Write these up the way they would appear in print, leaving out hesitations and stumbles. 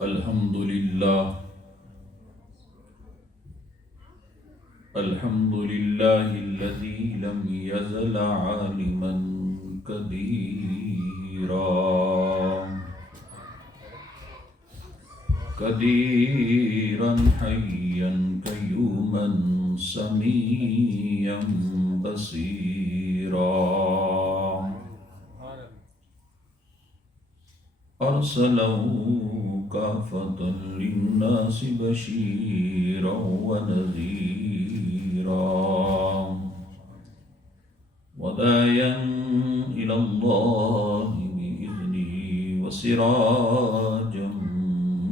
الحمد لله الذي لم يزل عالما قديرا حيا قيوما سميعا بصيرا أرسله كافة للناس بشيرا ونذيرا وداعيا إلى الله بإذنه وسراجا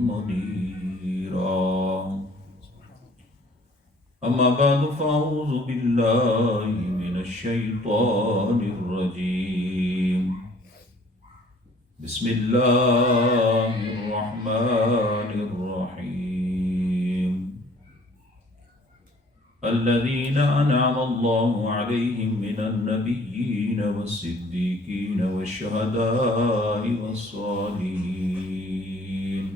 منيرا. أما بعد فأعوذ بالله من الشيطان الرجيم. بسم الله الرحمن الرحيم. الذين أنعم الله عليهم من النبيين والصديقين والشهداء والصالحين.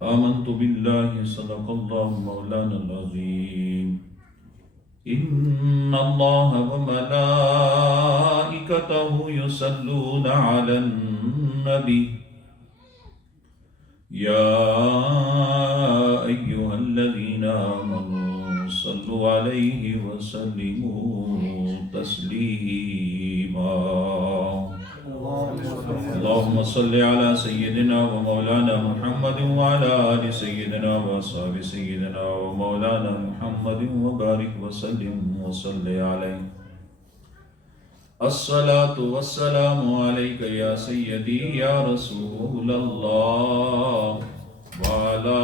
آمنت بالله صدق الله مولانا العظيم. إن الله وملائكته يصلون على النبي يا أيها الذين آمنوا صلوا عليه وسلموا تسليما. اللهم صل على سيدنا ومولانا محمد وعلى آل سيدنا وأصحاب سيدنا ومولانا محمد وبارك وسلم وصل عليه. الصلاة والسلام عليك يا سيدي يا رسول الله وعلى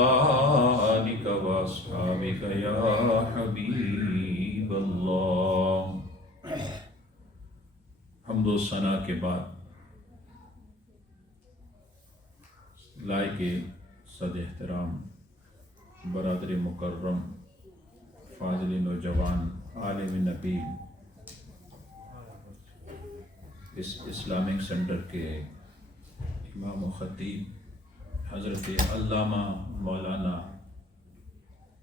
آلك وأصحابك يا حبيب الله. حمد و ثنا کے بعد لائق صد احترام برادر مکرم فاضل نوجوان عالم نبی اس اسلامک سینٹر کے امام و خطیب حضرت علامہ مولانا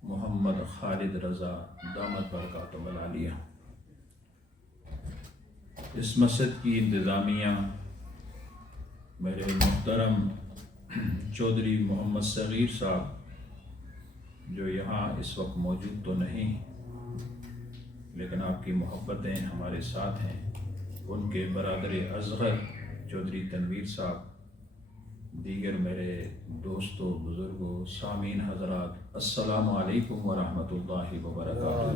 محمد خالد رضا دامت برکاتہ العالیہ، اس مسجد کی انتظامیہ میرے محترم چودھری محمد صغیر صاحب جو یہاں اس وقت موجود تو نہیں لیکن آپ کی محبتیں ہمارے ساتھ ہیں، ان کے برادر اصغر چودھری تنویر صاحب، دیگر میرے دوستوں بزرگوں سامعین حضرات، السلام علیکم ورحمۃ اللہ وبرکاتہ۔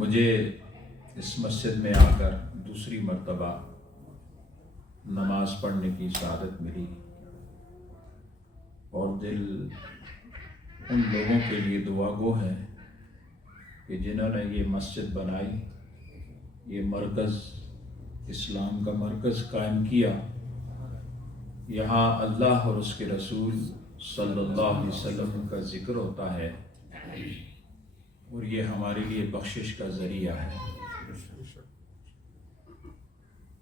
مجھے اس مسجد میں آ کر دوسری مرتبہ نماز پڑھنے کی سعادت ملی اور دل ان لوگوں کے لیے دعا گو ہے کہ جنہوں نے یہ مسجد بنائی، یہ مرکز اسلام کا مرکز قائم کیا، یہاں اللہ اور اس کے رسول صلی اللہ علیہ وسلم کا ذکر ہوتا ہے اور یہ ہمارے لیے بخشش کا ذریعہ ہے۔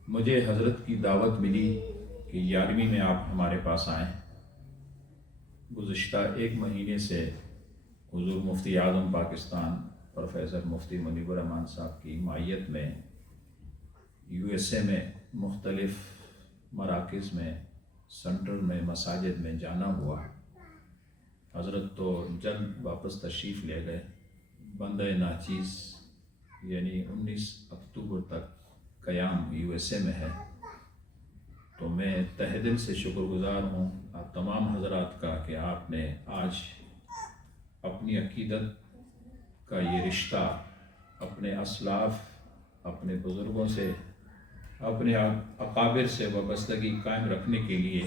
مجھے حضرت کی دعوت ملی کہ 11ویں میں آپ ہمارے پاس آئیں۔ گزشتہ 1 مہینے سے حضور مفتی اعظم پاکستان پروفیسر مفتی منیب الرحمان صاحب کی معیت میں USA میں مختلف مراکز میں سینٹر میں مساجد میں جانا ہوا۔ حضرت تو جلد واپس تشریف لے گئے۔ بندہ ناچیز یعنی 19 اکتوبر تک قیام USA میں ہے، تو میں تہہ دل سے شکر گزار ہوں آپ تمام حضرات کا کہ آپ نے آج اپنی عقیدت کا یہ رشتہ اپنے اسلاف، اپنے بزرگوں سے، اپنے اکابر سے وابستگی قائم رکھنے کے لیے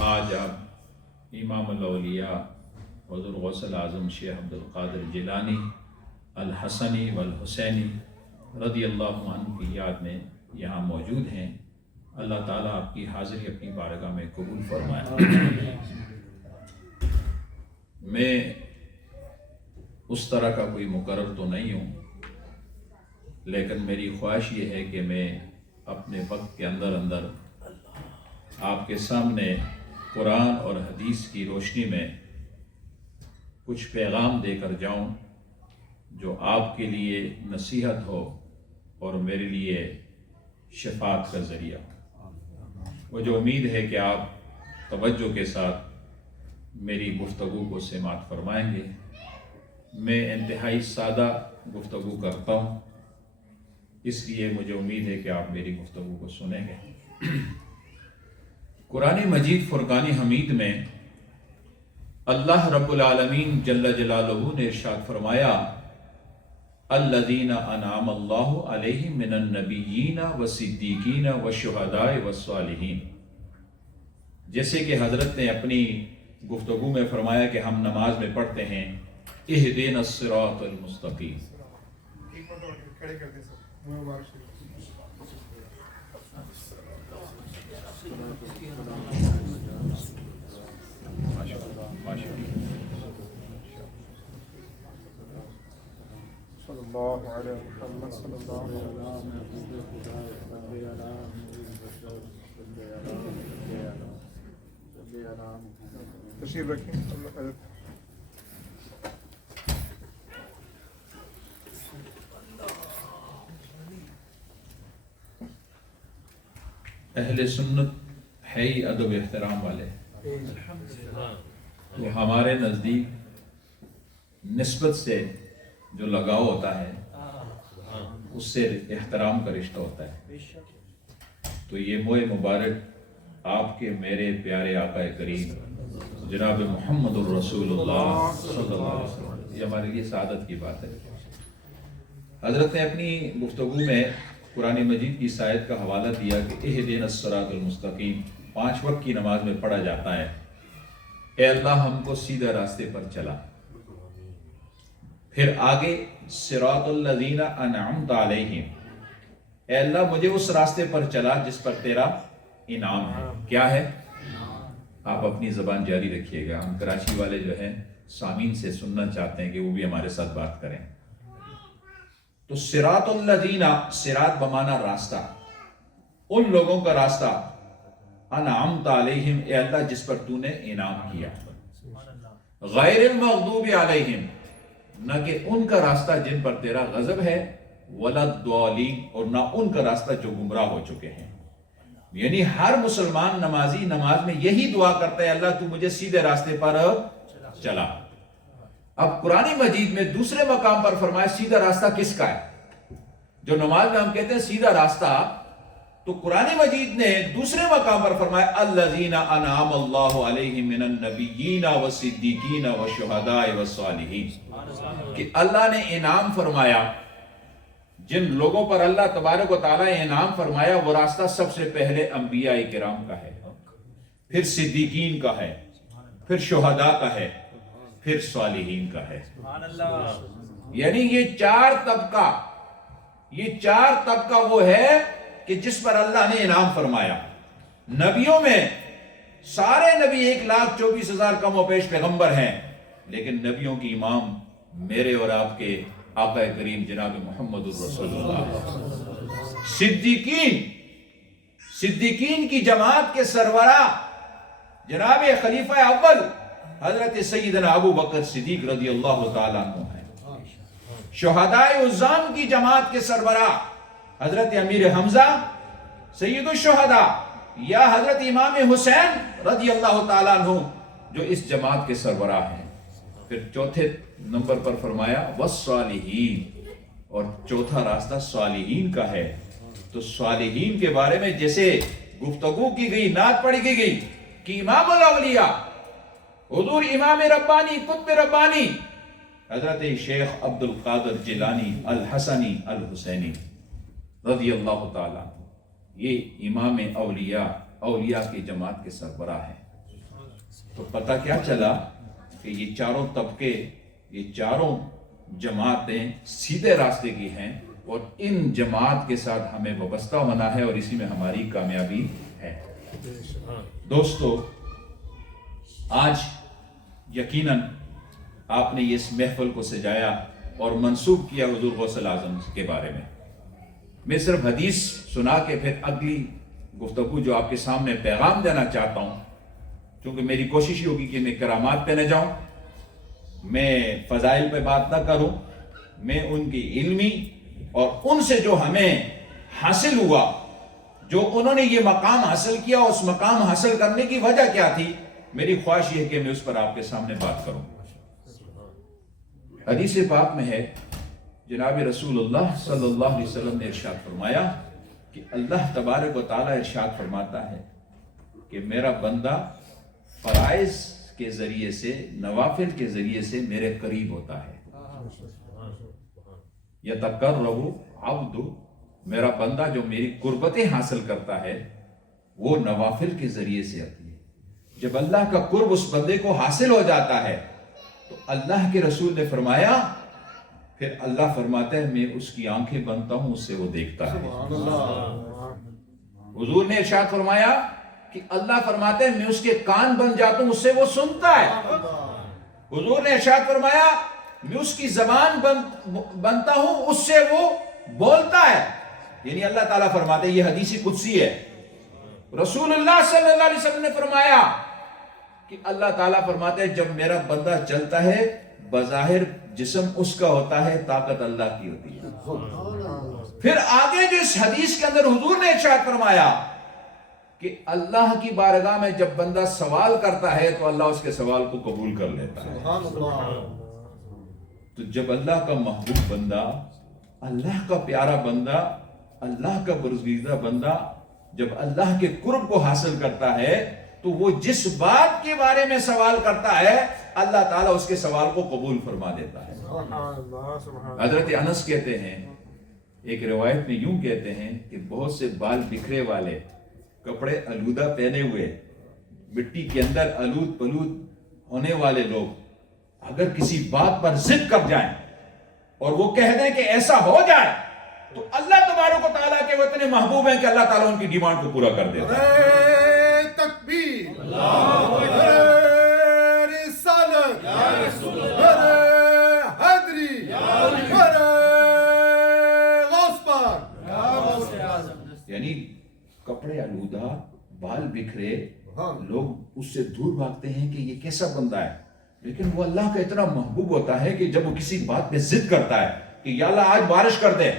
آج آپ امام الاولیاء حضور غوث الاعظم شیخ عبد القادر جیلانی الحسنی والحسینی رضی اللہ عنہ کی یاد میں یہاں موجود ہیں۔ اللہ تعالیٰ آپ کی حاضری اپنی بارگاہ میں قبول فرمائے۔ میں اس طرح کا کوئی مقرر تو نہیں ہوں، لیکن میری خواہش یہ ہے کہ میں اپنے وقت کے اندر اندر آپ کے سامنے قرآن اور حدیث کی روشنی میں کچھ پیغام دے کر جاؤں جو آپ کے لیے نصیحت ہو اور میرے لیے شفاعت کا ذریعہ ہو۔ مجھے امید ہے کہ آپ توجہ کے ساتھ میری گفتگو کو سماعت فرمائیں گے۔ میں انتہائی سادہ گفتگو کرتا ہوں، اس لیے مجھے امید ہے کہ آپ میری گفتگو کو سنیں گے۔ قرآن مجید فرقان حمید میں اللہ رب العالمین جل جلالہ نے ارشاد فرمایا الذین انعم اللہ علیہم من النبیین والصدیقین والشہداء والصالحین۔ جیسے کہ حضرت نے اپنی گفتگو میں فرمایا کہ ہم نماز میں پڑھتے ہیں اہدنا الصراط المستقیم۔ صلی اللہ علیہ محمد صلی اللہ علیہ وسلم۔ تشریف رکھیں۔ اہل سنت ہے ہی ادب احترام والے، وہ ہمارے نزدیک نسبت سے جو لگاؤ ہوتا ہے اس سے احترام کا رشتہ ہوتا ہے۔ تو یہ موئے مبارک آپ کے میرے پیارے آقا کریم جناب محمد الرسول اللہ صلی اللہ علیہ وسلم، یہ ہمارے لیے سعادت کی بات ہے۔ حضرت نے اپنی گفتگو میں قرآن مجید کی آیت کا حوالہ دیا کہ اہدنا الصراط المستقیم 5 وقت کی نماز میں پڑھا جاتا ہے، اے اللہ ہم کو سیدھے راستے پر چلا۔ پھر آگے صراط الذین انعمت علیہم، اے اللہ مجھے اس راستے پر چلا جس پر تیرا انعام ہے۔ کیا ہے؟ آپ اپنی زبان جاری رکھیے گا، ہم کراچی والے جو ہیں سامعین سے سننا چاہتے ہیں کہ وہ بھی ہمارے ساتھ بات کریں۔ تو صراط الذین، صراط بمانا راستہ، ان لوگوں کا راستہ، انعمت علیہم، اے اللہ جس پر تو نے انعام کیا، غیر المغضوب علیہم، نہ کہ ان کا راستہ جن پر تیرا غضب ہے، ولا الضالین، اور نہ ان کا راستہ جو گمراہ ہو چکے ہیں۔ یعنی ہر مسلمان نمازی نماز میں یہی دعا کرتا ہے اللہ تو مجھے سیدھے راستے پر چلا۔ اب قرآن مجید میں دوسرے مقام پر فرمایا سیدھا راستہ کس کا ہے؟ جو نماز میں ہم کہتے ہیں سیدھا راستہ، تو قرآن مجید نے دوسرے مقام پر فرمایا الذین انعم اللہ علیہم من النبیین والصدیقین والشہداء والصالحین، کہ اللہ نے انعام فرمایا جن لوگوں پر اللہ تبارک و تعالیٰ انعام فرمایا، وہ راستہ سب سے پہلے انبیاء کرام کا ہے، پھر صدیقین کا ہے، پھر شہداء کا ہے، پھر صالحین کا ہے۔ یعنی یہ چار طبقہ وہ ہے کہ جس پر اللہ نے انعام فرمایا۔ نبیوں میں سارے نبی 1,24,000 کم و بیش پیغمبر ہیں، لیکن نبیوں کی امام میرے اور آپ کے آقا کریم جناب محمد الرسول اللہ۔ صدیقین کی جماعت کے سربراہ جناب خلیفہ اول حضرت سیدنا ابو بکر صدیق رضی اللہ تعالیٰ عنہ ہیں۔ شہداء عظام کی جماعت کے سربراہ حضرت امیر حمزہ سید الشہداء یا حضرت امام حسین رضی اللہ تعالیٰ عنہ جو اس جماعت کے سربراہ ہیں۔ پھر چوتھے نمبر پر فرمایا والصالحین، اور چوتھا راستہ صالحین کا ہے۔ تو صالحین کے بارے میں جیسے گفتگو کی گئی، نعت پڑھی گئی کہ امام الاولیاء حضور امام ربانی قطب ربانی حضرت شیخ عبد القادر جیلانی الحسنی الحسینی رضی اللہ تعالیٰ، یہ امام اولیاء کی جماعت کے سربراہ ہیں۔ تو پتہ کیا چلا کہ یہ چاروں طبقے، یہ چاروں جماعتیں سیدھے راستے کی ہیں، اور ان جماعت کے ساتھ ہمیں وابستہ ہونا ہے، اور اسی میں ہماری کامیابی ہے۔ دوستو، آج یقیناً آپ نے اس محفل کو سجایا اور منسوب کیا حضور غوث اعظم کے بارے میں۔ میں صرف حدیث سنا کے پھر اگلی گفتگو جو آپ کے سامنے پیغام دینا چاہتا ہوں، کیونکہ میری کوشش یہ ہوگی کہ میں کرامات پہ نہ جاؤں، میں فضائل پہ بات نہ کروں، میں ان کی علمی اور ان سے جو ہمیں حاصل ہوا، جو انہوں نے یہ مقام حاصل کیا، اس مقام حاصل کرنے کی وجہ کیا تھی، میری خواہش یہ ہے کہ میں اس پر آپ کے سامنے بات کروں۔ حدیث پاک میں ہے، جناب رسول اللہ صلی اللہ علیہ وسلم نے ارشاد فرمایا کہ اللہ تبارک و تعالی ارشاد فرماتا ہے کہ میرا بندہ فرائض کے ذریعے سے، نوافل کے ذریعے سے میرے قریب ہوتا ہے۔ یتقرب عبد، میرا بندہ جو میری قربتیں حاصل کرتا ہے وہ نوافل کے ذریعے سے آتی ہے۔ جب اللہ کا قرب اس بندے کو حاصل ہو جاتا ہے تو اللہ کے رسول نے فرمایا، پھر اللہ فرماتا ہے میں اس کی آنکھیں بنتا ہوں، اس سے وہ دیکھتا ہے۔ حضور نے ارشاد فرمایا کہ اللہ فرماتا ہے میں اس کے کان بن جاتا ہوں، اس سے وہ سنتا ہے۔ حضور نے ارشاد فرمایا میں اس کی زبان بنتا ہوں، اس سے وہ بولتا ہے۔ یعنی اللہ تعالیٰ فرماتے ہیں، یہ حدیث قدسی ہے، رسول اللہ صلی اللہ علیہ وسلم نے فرمایا کہ اللہ تعالیٰ فرماتے ہیں جب میرا بندہ چلتا ہے بظاہر جسم اس کا ہوتا ہے، طاقت اللہ کی ہوتی ہے۔ پھر آگے جو اس حدیث کے اندر حضور نے ارشاد فرمایا کہ اللہ کی بارگاہ میں جب بندہ سوال کرتا ہے تو اللہ اس کے سوال کو قبول کر لیتا ہے۔ تو جب اللہ کا محبوب بندہ، اللہ کا پیارا بندہ، اللہ کا برگزیدہ بندہ جب اللہ کے قرب کو حاصل کرتا ہے تو وہ جس بات کے بارے میں سوال کرتا ہے اللہ تعالیٰ اس کے سوال کو قبول فرما دیتا ہے۔ حضرت انس کہتے ہیں، ایک روایت میں یوں کہتے ہیں کہ بہت سے بال بکھرے والے، کپڑے آلودہ پہنے ہوئے، مٹی کے اندر آلود پلود ہونے والے لوگ اگر کسی بات پر ضد کر جائیں اور وہ کہہ دیں کہ ایسا ہو جائے تو اللہ تبارک و تعالیٰ کے وہ اتنے محبوب ہیں کہ اللہ تعالیٰ ان کی ڈیمانڈ کو پورا کر دیتا ہے۔ تکبیر، رسالت، حیدری، غوث پاک۔ یعنی کپڑے آلودہ، بال بکھرے، لوگ اس سے دور بھاگتے ہیں کہ یہ کیسا بندہ ہے، لیکن وہ اللہ کا اتنا محبوب ہوتا ہے کہ جب وہ کسی بات پہ ضد کرتا ہے کہ یا اللہ آج بارش کر دے،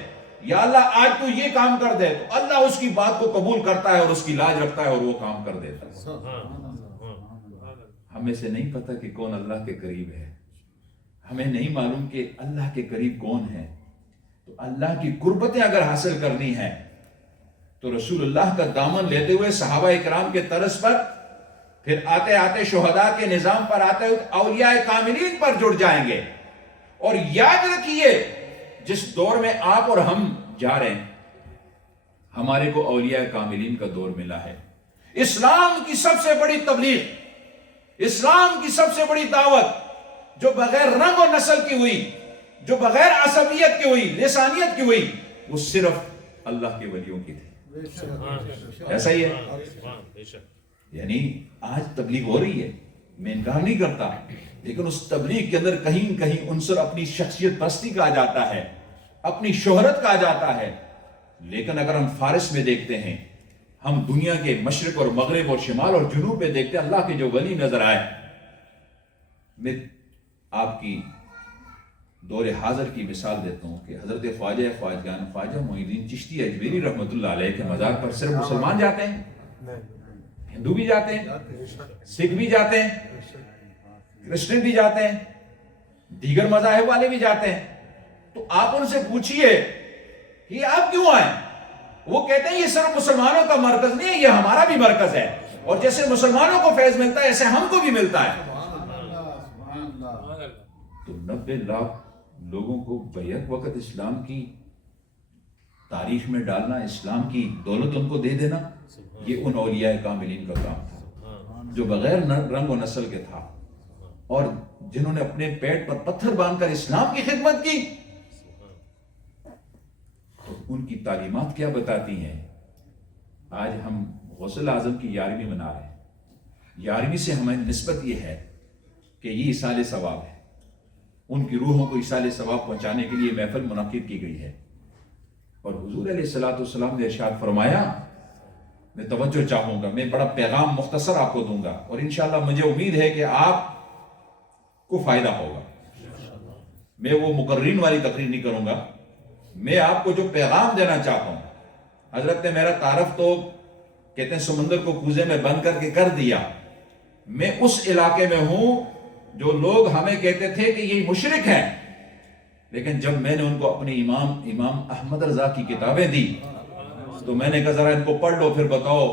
یا اللہ آج تو یہ کام کر دے، تو اللہ اس کی بات کو قبول کرتا ہے اور اس کی لاج رکھتا ہے اور وہ کام کر دیتا ہے۔ ہمیں سے نہیں پتا کہ کون اللہ کے قریب ہے، ہمیں نہیں معلوم کہ اللہ کے قریب کون ہے۔ تو اللہ کی قربتیں اگر حاصل کرنی ہے تو رسول اللہ کا دامن لیتے ہوئے صحابہ اکرام کے طرز پر، پھر آتے آتے شہداء کے نظام پر آتے ہوئے اولیاء کاملین پر جڑ جائیں گے۔ اور یاد رکھیے جس دور میں آپ اور ہم جا رہے ہیں، ہمارے کو اولیاء کاملین کا دور ملا ہے۔ اسلام کی سب سے بڑی تبلیغ، اسلام کی سب سے بڑی دعوت جو بغیر رنگ و نسل کی ہوئی، جو بغیر عصبیت کی ہوئی، لسانیت کی ہوئی، وہ صرف اللہ کے ولیوں کی تھی۔ ایسا ہی ہے، یعنی آج تبلیغ ہو رہی ہے، میں انکار نہیں کرتا، لیکن اس تبلیغ کے اندر کہیں کہیں عنصر اپنی شخصیت پرستی کا آ جاتا ہے، اپنی شہرت کا آ جاتا ہے۔ لیکن اگر ہم فارس میں دیکھتے ہیں، ہم دنیا کے مشرق اور مغرب اور شمال اور جنوب میں دیکھتے ہیں، اللہ کے جو ولی نظر آئے، میں آپ کی دور حاضر کی مثال دیتا ہوں کہ حضرت خواجہ خواجگان خواجہ معین الدین چشتی اجمیری رحمۃ اللہ علیہ کے مزار پر صرف مسلمان جاتے ہیں؟ ہندو بھی جاتے ہیں، سکھ بھی جاتے ہیں، کرسچن بھی جاتے ہیں، دیگر مذاہب والے بھی جاتے ہیں۔ تو آپ ان سے پوچھئے کہ آپ کیوں آئے؟ وہ کہتے ہیں یہ صرف مسلمانوں کا مرکز نہیں ہے، یہ ہمارا بھی مرکز ہے، اور جیسے مسلمانوں کو فیض ملتا ہے ایسے ہم کو بھی ملتا ہے۔ تو 90 لاکھ لوگوں کو بیک وقت اسلام کی تاریخ میں ڈالنا، اسلام کی دولت ان کو دے دینا، یہ ان اولیاء کاملین کا کام تھا جو بغیر رنگ و نسل کے تھا، اور جنہوں نے اپنے پیٹ پر پتھر باندھ کر اسلام کی خدمت کی۔ تو ان کی تعلیمات کیا بتاتی ہیں؟ آج ہم غوث اعظم کی 11ویں منا رہے ہیں۔ 11ویں سے ہمیں نسبت یہ ہے کہ یہ ایصال ثواب ہے، ان کی روحوں کو ایصال ثواب پہنچانے کے لیے محفل منعقد کی گئی ہے۔ اور حضور علیہ الصلوۃ والسلام نے ارشاد فرمایا میں توجہ چاہوں گا, میں بڑا پیغام مختصر آپ کو دوں گا اور انشاءاللہ مجھے امید ہے کہ آپ کو فائدہ ہوگا. میں وہ مقررین والی تقریر نہیں کروں گا, میں آپ کو جو پیغام دینا چاہتا ہوں. حضرت نے میرا تعارف تو کہتے ہیں سمندر کو کوزے میں بند کر کے کر دیا. میں اس علاقے میں ہوں جو لوگ ہمیں کہتے تھے کہ یہ مشرک ہیں, لیکن جب میں نے ان کو اپنے امام احمد رضا کی کتابیں دی تو میں نے کہا ذرا ان کو پڑھ لو پھر بتاؤ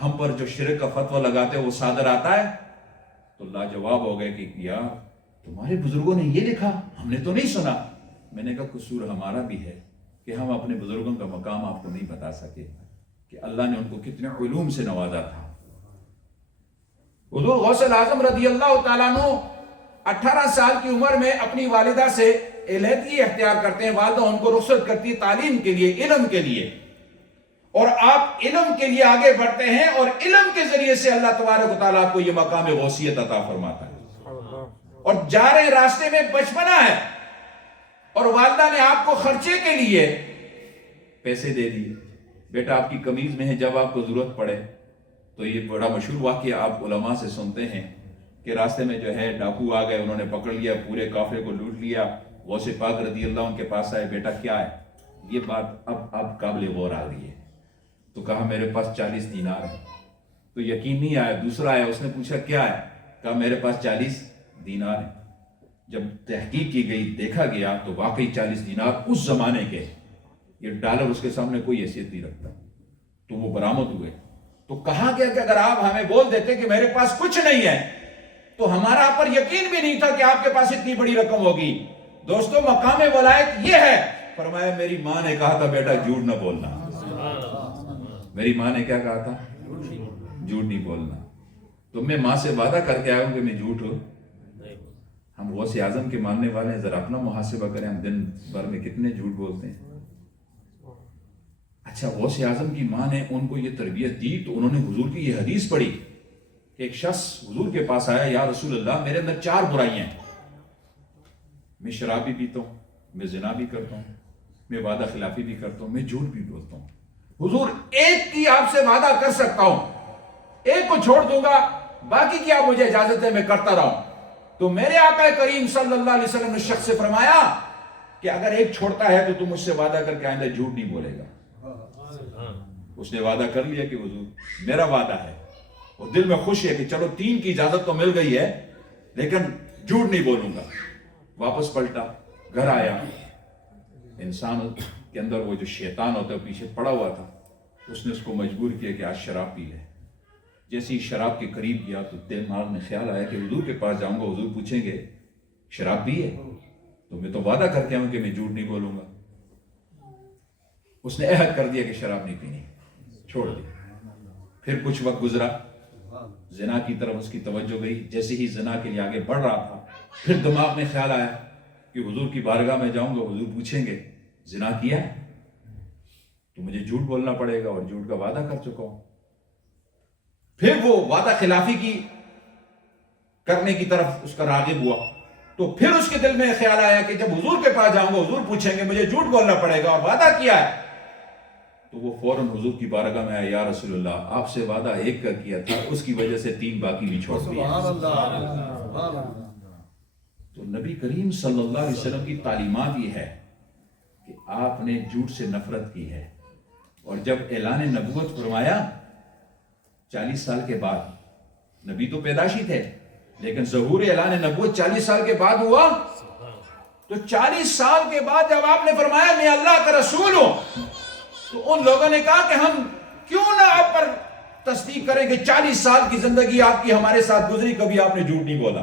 ہم پر جو شرک کا فتویٰ لگاتے وہ صادر آتا ہے. تو لاجواب ہو گئے کہ یار تمہارے بزرگوں نے یہ لکھا, ہم نے تو نہیں سنا. میں نے کہا قصور ہمارا بھی ہے کہ ہم اپنے بزرگوں کا مقام آپ کو نہیں بتا سکے کہ اللہ نے ان کو کتنے علوم سے نوازا تھا. حضور غوث اعظم رضی اللہ تعالیٰ عنہ 18 سال کی عمر میں اپنی والدہ سے علیحدگی اختیار کرتے ہیں. والدہ ان کو رخصت کرتی تعلیم کے لیے, علم کے لیے, اور آپ علم کے لیے آگے بڑھتے ہیں اور علم کے ذریعے سے اللہ تبارک و تعالیٰ آپ کو یہ مقام غوثیت عطا فرماتا ہے. اور جا رہے راستے میں بچپنا ہے اور والدہ نے آپ کو خرچے کے لیے پیسے دے دیے, بیٹا آپ کی قمیض میں ہے, جب آپ کو ضرورت پڑے. تو یہ بڑا مشہور واقعہ آپ علماء سے سنتے ہیں کہ راستے میں جو ہے ڈاکو آ گئے, انہوں نے پکڑ لیا, پورے قافلے کو لوٹ لیا. غوث پاک رضی اللہ ان کے پاس آئے, بیٹا کیا ہے؟ یہ بات اب قابل غور آ رہی ہے. تو کہا میرے پاس 40 دینار ہے. تو یقین نہیں آیا. دوسرا آیا, اس نے پوچھا کیا ہے؟ کہا میرے پاس 40 دینار ہے. جب تحقیق کی گئی دیکھا گیا تو واقعی 40 دینار اس زمانے کے, یہ ڈالر اس کے سامنے کوئی حیثیت نہیں رکھتا. تو وہ برآمد ہوئے. تو کہا گیا کہ اگر آپ ہمیں بول دیتے کہ میرے پاس کچھ نہیں ہے تو ہمارا آپ پر یقین بھی نہیں تھا کہ آپ کے پاس اتنی بڑی رقم ہوگی. دوستو مقام ولایت یہ ہے. فرمایا میری ماں نے کہا تھا بیٹا جھوٹ نہ بولنا. میری ماں نے کیا کہا تھا؟ جھوٹ نہیں بولنا. تو میں ماں سے وعدہ کر کے آیا ہوں کہ میں جھوٹ ہوں. ہم غوث اعظم کے ماننے والے ہیں, ذرا اپنا محاسبہ کریں, ہم دن بھر میں کتنے جھوٹ بولتے ہیں. اچھا غوث اعظم کی ماں نے ان کو یہ تربیت دی تو انہوں نے حضور کی یہ حدیث پڑھی کہ ایک شخص حضور کے پاس آیا, یا رسول اللہ میرے اندر 4 برائیاں ہیں. میں شراب بھی پیتا ہوں, میں زنا بھی کرتا ہوں, میں وعدہ خلافی بھی کرتا ہوں, میں جھوٹ بھی بولتا ہوں. حضور ایک کی آپ سے وعدہ کر سکتا ہوں, ایک کو چھوڑ دوں گا, باقی کی آپ مجھے اجازت ہے میں کرتا رہوں. تو میرے آقا کریم صلی اللہ علیہ وسلم نے شخص سے فرمایا کہ اگر ایک چھوڑتا ہے تو تم مجھ سے وعدہ کر کے آئندہ جھوٹ نہیں بولے گا. اس نے وعدہ کر لیا کہ حضور میرا وعدہ ہے, اور دل میں خوش ہے کہ چلو 3 کی اجازت تو مل گئی ہے لیکن جھوٹ نہیں بولوں گا. واپس پلٹا, گھر آیا. انسان کے اندر وہ جو شیطان ہوتا ہے پیچھے پڑا ہوا تھا, اس نے اس کو مجبور کیا کہ آج شراب پی لے. جیسے ہی شراب کے قریب گیا تو دماغ میں خیال آیا کہ حضور کے پاس جاؤں گا, حضور پوچھیں گے شراب پی ہے تو میں تو وعدہ کر کے آؤں کہ میں جھوٹ نہیں بولوں گا. اس نے عہد کر دیا کہ شراب نہیں پینی, چھوڑ دی. پھر کچھ وقت گزرا, زنا کی طرف اس کی توجہ گئی. جیسے ہی زنا کے لیے آگے بڑھ رہا تھا پھر دماغ میں خیال آیا کہ حضور کی بارگاہ میں جاؤں گا, حضور پوچھیں گے زنا کیا ہے تو مجھے جھوٹ بولنا پڑے گا, اور جھوٹ کا وعدہ کر چکا ہوں. پھر وہ وعدہ خلافی کی کرنے کی طرف اس کا راغب ہوا. تو پھر اس کے دل میں خیال آیا کہ جب حضور کے پاس جاؤں گا, حضور پوچھیں گے مجھے جھوٹ بولنا پڑے گا اور وعدہ کیا ہے. تو وہ فوراً حضور کی بارگاہ میں آیا, یا رسول اللہ آپ سے وعدہ ایک کا کیا تھا, اس کی وجہ سے 3 باقی بھی چھوڑ دیے. تو نبی کریم صلی اللہ علیہ وسلم کی تعلیمات یہ ہے کہ آپ نے جھوٹ سے نفرت کی ہے. اور جب اعلان نبوت فرمایا 40 سال کے بعد, نبی تو پیدائشی تھے لیکن ظہور اعلان نبوت 40 سال کے بعد ہوا. تو 40 سال کے بعد جب آپ نے فرمایا میں اللہ کا رسول ہوں, تو ان لوگوں نے کہا کہ ہم کیوں نہ آپ پر تصدیق کریں کہ 40 سال کی زندگی آپ کی ہمارے ساتھ گزری, کبھی آپ نے جھوٹ نہیں بولا,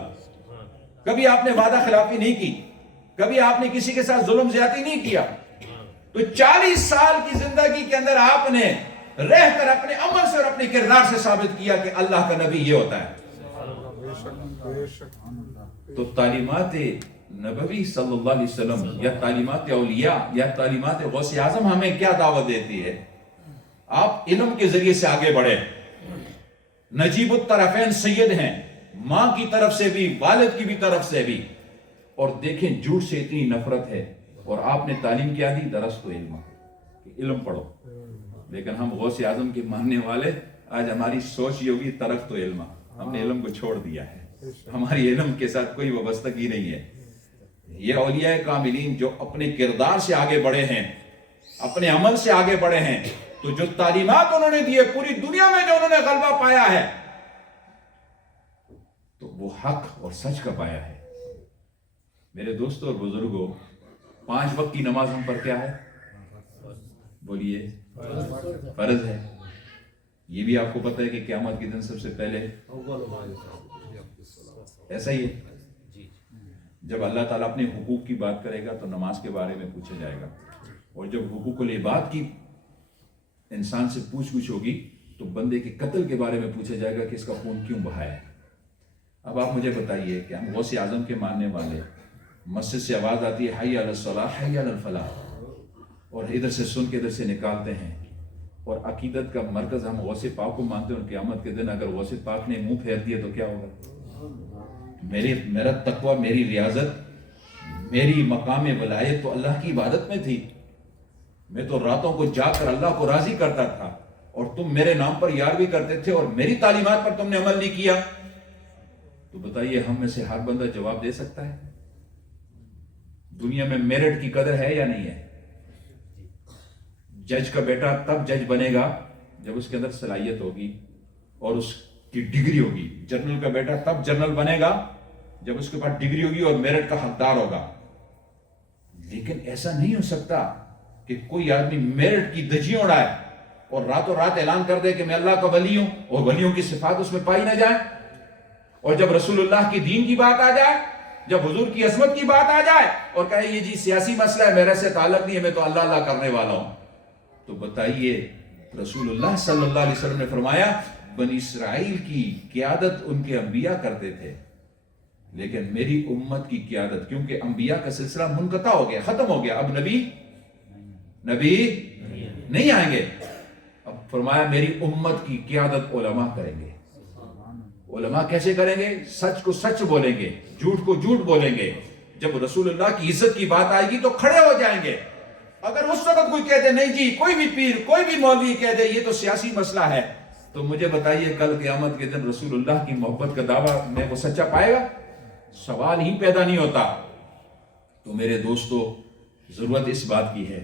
کبھی آپ نے وعدہ خلافی نہیں کی, کبھی آپ نے کسی کے ساتھ ظلم زیادتی نہیں کیا. تو 40 سال کی زندگی کے اندر آپ نے رہ کر اپنے عمل سے اور اپنے کردار سے ثابت کیا کہ اللہ کا نبی یہ ہوتا ہے. تو تعلیمات نبوی صلی اللہ علیہ وسلم یا تعلیمات اولیاء یا تعلیمات غوث اعظم ہمیں کیا دعوت دیتی ہے؟ آپ علم کے ذریعے سے آگے بڑھے. نجیب الطرفین سید ہیں, ماں کی طرف سے بھی والد کی بھی طرف سے بھی. اور دیکھیں جھوٹ سے اتنی نفرت ہے اور آپ نے تعلیم کیا دی, درس تو علم, کہ علم پڑھو، لیکن ہم غوث اعظم کے ماننے والے آج ہماری سوچ یہ ہوگی ترک تو علم، ہم نے علم کو چھوڑ دیا ہے، ہماری علم کے ساتھ کوئی وابستگی نہیں ہے۔ یہ اولیاء کاملین جو اپنے کردار سے آگے بڑھے ہیں، اپنے عمل سے آگے بڑھے ہیں، تو جو تعلیمات انہوں نے دیے پوری دنیا میں جو انہوں نے غلبہ پایا ہے تو وہ حق اور سچ کا پایا ہے۔ میرے دوستوں اور بزرگوں، 5 وقت کی نماز ہم پر کیا ہے؟ بولیے، فرض ہے۔ یہ بھی آپ کو پتہ ہے کہ قیامت کے دن سب سے پہلے ایسا ہی ہے، جب اللہ تعالیٰ اپنے حقوق کی بات کرے گا تو نماز کے بارے میں پوچھا جائے گا، اور جب حقوق العباد کی انسان سے پوچھ ہوگی تو بندے کے قتل کے بارے میں پوچھا جائے گا کہ اس کا خون کیوں بہایا ہے۔ اب آپ مجھے بتائیے کہ ہم غوث اعظم کے ماننے والے، مسجد سے آواز آتی ہے حی علی الصلاۃ حی علی الفلاح، اور ادھر سے سن کے ادھر سے نکالتے ہیں، اور عقیدت کا مرکز ہم غوث پاک کو مانتے ہیں، اور قیامت کے دن اگر غوث پاک نے منہ پھیر دیا تو کیا ہوگا؟ میرا تقوی، میری ریاضت، میری مقام ولایت تو اللہ کی عبادت میں تھی، میں تو راتوں کو جا کر اللہ کو راضی کرتا تھا، اور تم میرے نام پر یاروی کرتے تھے اور میری تعلیمات پر تم نے عمل نہیں کیا، تو بتائیے ہم میں سے ہر بندہ جواب دے سکتا ہے؟ دنیا میں میرٹ کی قدر ہے یا نہیں ہے؟ جج کا بیٹا تب جج بنے گا جب اس کے اندر صلاحیت ہوگی اور اس کی ڈگری ہوگی، جنرل کا بیٹا تب جنرل بنے گا جب اس کے پاس ڈگری ہوگی اور میرٹ کا حقدار ہوگا۔ لیکن ایسا نہیں ہو سکتا کہ کوئی آدمی میرٹ کی دھجیاں اڑائے اور راتوں رات اعلان کر دے کہ میں اللہ کا ولی ہوں، اور ولیوں کی صفات اس میں پائی نہ جائے، اور جب رسول اللہ کی دین کی بات آ جائے، جب حضور کی عظمت کی بات آ جائے اور کہے یہ جی سیاسی مسئلہ ہے، میرے سے تعلق نہیں ہے، میں تو اللہ اللہ کرنے والا ہوں، تو بتائیے رسول اللہ صلی اللہ علیہ وسلم نے فرمایا بنی اسرائیل کی قیادت ان کے انبیاء کرتے تھے، لیکن میری امت کی قیادت، کیونکہ انبیاء کا سلسلہ منقطع ہو گیا، ختم ہو گیا، اب نبی نہیں آئیں گے، اب فرمایا میری امت کی قیادت علماء کریں گے۔ علماء کیسے کریں گے؟ سچ کو سچ بولیں گے، جھوٹ کو جھوٹ بولیں گے، جب رسول اللہ کی عزت کی بات آئے گی تو کھڑے ہو جائیں گے۔ اگر اس وقت کوئی کہہ دے نہیں جی، کوئی بھی پیر، کوئی بھی مولوی کہہ دے یہ تو سیاسی مسئلہ ہے، تو مجھے بتائیے کل قیامت کے دن رسول اللہ کی محبت کا دعویٰ میں وہ سچا پائے گا؟ سوال ہی پیدا نہیں ہوتا۔ تو میرے دوستو، ضرورت اس بات کی ہے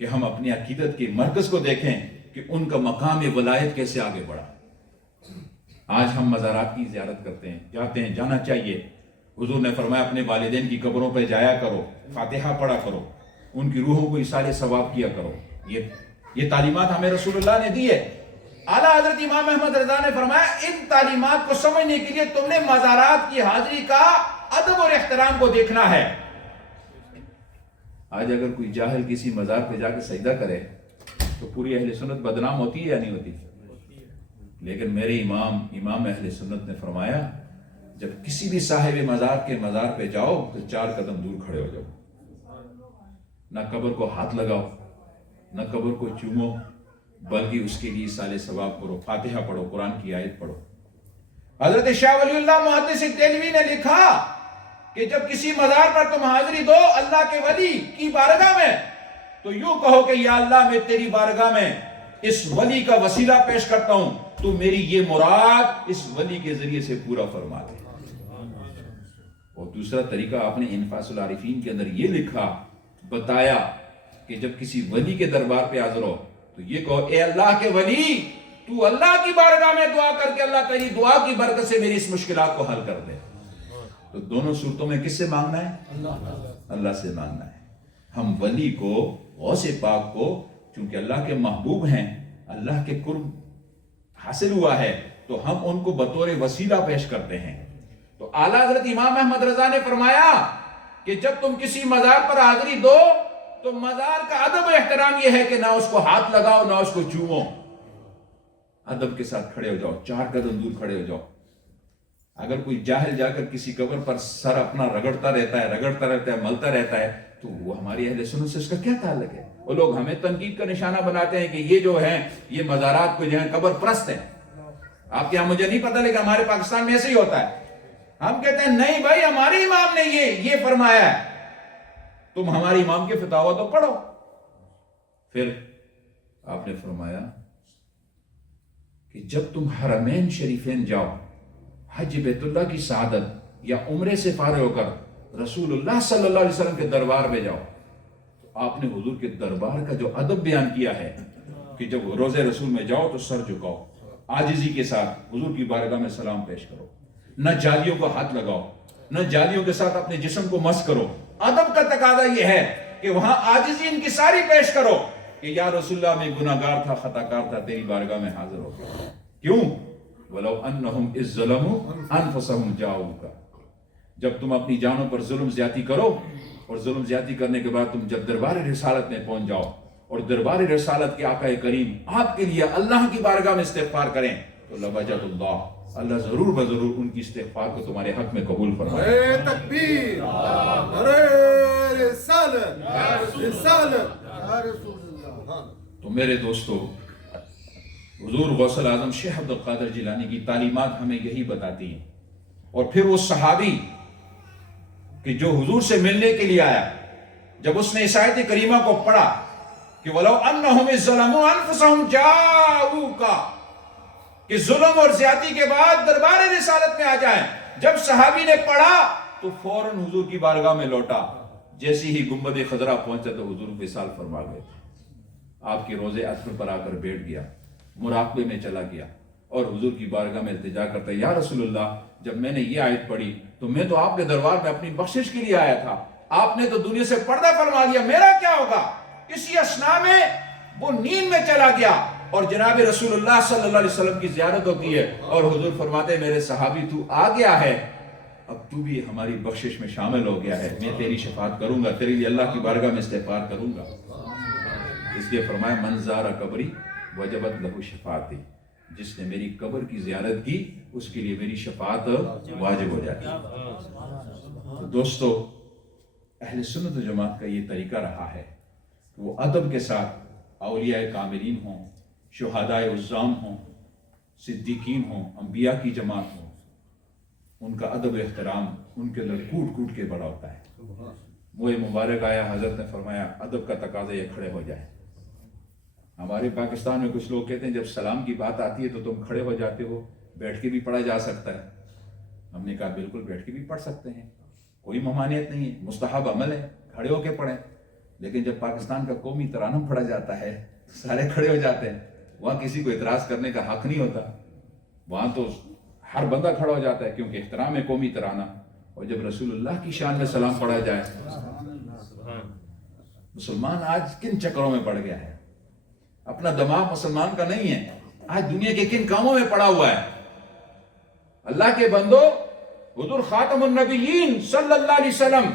کہ ہم اپنی عقیدت کے مرکز کو دیکھیں کہ ان کا مقام ولایت کیسے آگے بڑھا۔ آج ہم مزارات کی زیارت کرتے ہیں، جاتے ہیں، جانا چاہیے۔ حضور نے فرمایا اپنے والدین کی قبروں پہ جایا کرو، فاتحہ پڑھا کرو، ان کی روحوں کو اصالہ ثواب کیا کرو۔ یہ تعلیمات ہمیں رسول اللہ نے دی ہے۔ اعلیٰ حضرت امام احمد رضا نے فرمایا ان تعلیمات کو سمجھنے کے لیے تم نے مزارات کی حاضری کا ادب اور احترام کو دیکھنا ہے۔ آج اگر کوئی جاہل کسی مزار پہ جا کے سجدہ کرے تو پوری اہل سنت بدنام ہوتی ہے یا نہیں ہوتی؟ لیکن میرے امام اہل سنت نے فرمایا جب کسی بھی صاحب مزار کے مزار پہ جاؤ تو 4 قدم دور کھڑے ہو جاؤ، نہ قبر کو ہاتھ لگاؤ، نہ قبر کو چومو، بلکہ اس کے لیے اصالہ ثواب کرو، فاتحہ پڑھو، قرآن کی آیت پڑھو۔ حضرت شاہ ولی اللہ محدث دہلوی نے لکھا کہ جب کسی مزار پر تم حاضری دو اللہ کے ولی کی بارگاہ میں تو یوں کہو کہ یا اللہ میں تیری بارگاہ میں اس ولی کا وسیلہ پیش کرتا ہوں، تو میری یہ مراد اس ولی کے ذریعے سے پورا فرما دے۔ اور دوسرا طریقہ آپ نے انفاس العارفین کے اندر یہ لکھا، بتایا کہ جب کسی ولی کے دربار پہ حاضر ہو تو یہ کہو اے اللہ کے ولی، تو اللہ کی بارگاہ میں دعا کر کے اللہ تیری دعا کی برکت سے میری اس مشکلات کو حل کر دے۔ تو دونوں صورتوں میں کس سے مانگنا ہے؟ اللہ سے مانگنا ہے۔ ہم ولی کو، غوث پاک کو، چونکہ اللہ کے محبوب ہیں، اللہ کے قرب حاصل ہوا ہے تو ہم ان کو بطور وسیلہ پیش کرتے ہیں۔ تو اعلیٰ حضرت امام احمد رضا نے فرمایا کہ جب تم کسی مزار پر حاضری دو تو مزار کا ادب و احترام یہ ہے کہ نہ اس کو ہاتھ لگاؤ نہ اس کو چھوؤ، ادب کے ساتھ کھڑے ہو جاؤ، 4 قدم دور کھڑے ہو جاؤ۔ اگر کوئی جاہل جا کر کسی قبر پر سر اپنا رگڑتا رہتا ہے، ملتا رہتا ہے، تو وہ ہماری اہل سنت سے اس کا کیا تعلق ہے؟ وہ لوگ ہمیں تنقید کا نشانہ بناتے ہیں کہ یہ جو ہیں یہ مزارات کو جو ہیں قبر پرست ہیں۔ آپ کے یہاں مجھے نہیں پتہ، لیکن ہمارے پاکستان میں ایسے ہی ہوتا ہے۔ ہم کہتے ہیں نہیں بھائی، ہمارے امام نے یہ فرمایا ہے، تم ہمارے امام کے فتاوی تو پڑھو۔ پھر آپ نے فرمایا کہ جب تم حرمین شریفین جاؤ، حج بیت اللہ کی سعادت یا عمرے سے فارغ ہو کر رسول اللہ صلی اللہ علیہ وسلم کے دربار میں جاؤ، تو آپ نے حضور کے دربار کا جو ادب بیان کیا ہے کہ جب روضہ رسول میں جاؤ تو سر جھکاؤ، عاجزی کے ساتھ حضور کی بارگاہ میں سلام پیش کرو، نہ جالیوں کو ہاتھ لگاؤ، نہ جالیوں کے ساتھ اپنے جسم کو مس کرو۔ ادب کا تقاضا یہ ہے کہ وہاں عاجزی انکساری پیش کرو کہ یا رسول اللہ میں گناہ گار تھا، خطا کار تھا، تیری بارگاہ میں حاضر ہو گیا۔ کیوں؟ وَلَوْ أَنَّهُمْ إِذْ ظَلَمُوا أَنفُسَهُمْ جَاءُوكَ، جب تم اپنی جانوں پر ظلم زیادتی کرو اور ظلم زیادتی کرنے کے بعد تم جب دربار رسالت میں پہنچ جاؤ اور دربار رسالت کے آقا کریم آپ کے لیے اللہ کی بارگاہ میں استغفار کریں تو لَوَجَدَ اللَّهُ، اللہ ضرور بضرور ان کی استغفار کو تمہارے حق میں قبول فرمائے۔ اے تکبیر، ارے رسالت، رسالت یا رسول اللہ۔ تو میرے دوستو، حضور غوث اعظم شیخ عبد القادر جیلانی کی تعلیمات ہمیں یہی بتاتی ہیں۔ اور پھر وہ صحابی کہ جو حضور سے ملنے کے لیے آیا، جب اس نے اس آیت کریمہ کو پڑھا کہ وَلَوْ أَنَّهُمْ إِذْ ظَلَمُوا أَنفُسَهُمْ جَاءُوكَ، کہ ظلم اور زیادتی کے بعد دربار رسالت میں آ جائیں، جب صحابی نے پڑھا تو فوراً حضور کی بارگاہ میں لوٹا۔ جیسی ہی گنبد خضرا پہنچا تو حضور وصال فرما گئے، آپ کے روضے اطہر پر آ کر بیٹھ گیا، مراقبے میں چلا گیا اور حضور کی بارگاہ میں التجا کرتا، یا رسول اللہ جب میں نے یہ آیت پڑھی تو میں تو آپ کے دربار میں اپنی بخشش کے لیے آیا تھا، آپ نے تو دنیا سے پردہ فرما لیا، میرا کیا ہوگا؟ اسی اسنا میں وہ نیند میں چلا گیا اور جناب رسول اللہ صلی اللہ علیہ وسلم کی زیارت ہوتی ہے اور حضور فرماتے ہیں میرے صحابی تو آ گیا ہے، اب تو بھی ہماری بخشش میں شامل ہو گیا ہے، میں تیری شفاعت کروں گا، تیرے لیے اللہ کی بارگاہ میں استغفار کروں گا۔ اس لیے فرمایا من زار قبری وجبت لہو شفاعتی، جس نے میری قبر کی زیارت کی اس کے لیے میری شفاعت واجب ہو جاتی ہے۔ تو دوستو، اہل سنت و جماعت کا یہ طریقہ رہا ہے کہ وہ ادب کے ساتھ اولیاء کاملین ہوں، شہداء عظام ہوں، صدیقین ہوں، انبیاء کی جماعت ہوں، ان کا ادب و احترام ان کے اندر کوٹ کوٹ کے بڑا ہوتا ہے۔ وہ مبارک آیا، حضرت نے فرمایا ادب کا تقاضا یہ کھڑے ہو جائے۔ ہمارے پاکستان میں کچھ لوگ کہتے ہیں جب سلام کی بات آتی ہے تو تم کھڑے ہو جاتے ہو، بیٹھ کے بھی پڑھا جا سکتا ہے۔ ہم نے کہا بالکل بیٹھ کے بھی پڑھ سکتے ہیں، کوئی ممانعت نہیں ہے، مستحب عمل ہے، کھڑے ہو کے پڑھیں۔ لیکن جب پاکستان کا قومی ترانہ پڑھا جاتا ہے سارے کھڑے ہو جاتے ہیں، وہاں کسی کو اعتراض کرنے کا حق نہیں ہوتا، وہاں تو ہر بندہ کھڑا ہو جاتا ہے کیونکہ احترام ہے قومی ترانہ۔ اور جب رسول اللہ کی شان میں سلام پڑھا جائے، مسلمان آج کن چکروں میں پڑ گیا ہے؟ اپنا دماغ مسلمان کا نہیں ہے، آج دنیا کے کن کاموں میں پڑا ہوا ہے؟ اللہ کے بندو، حضور خاتم النبیین صلی اللہ علیہ وسلم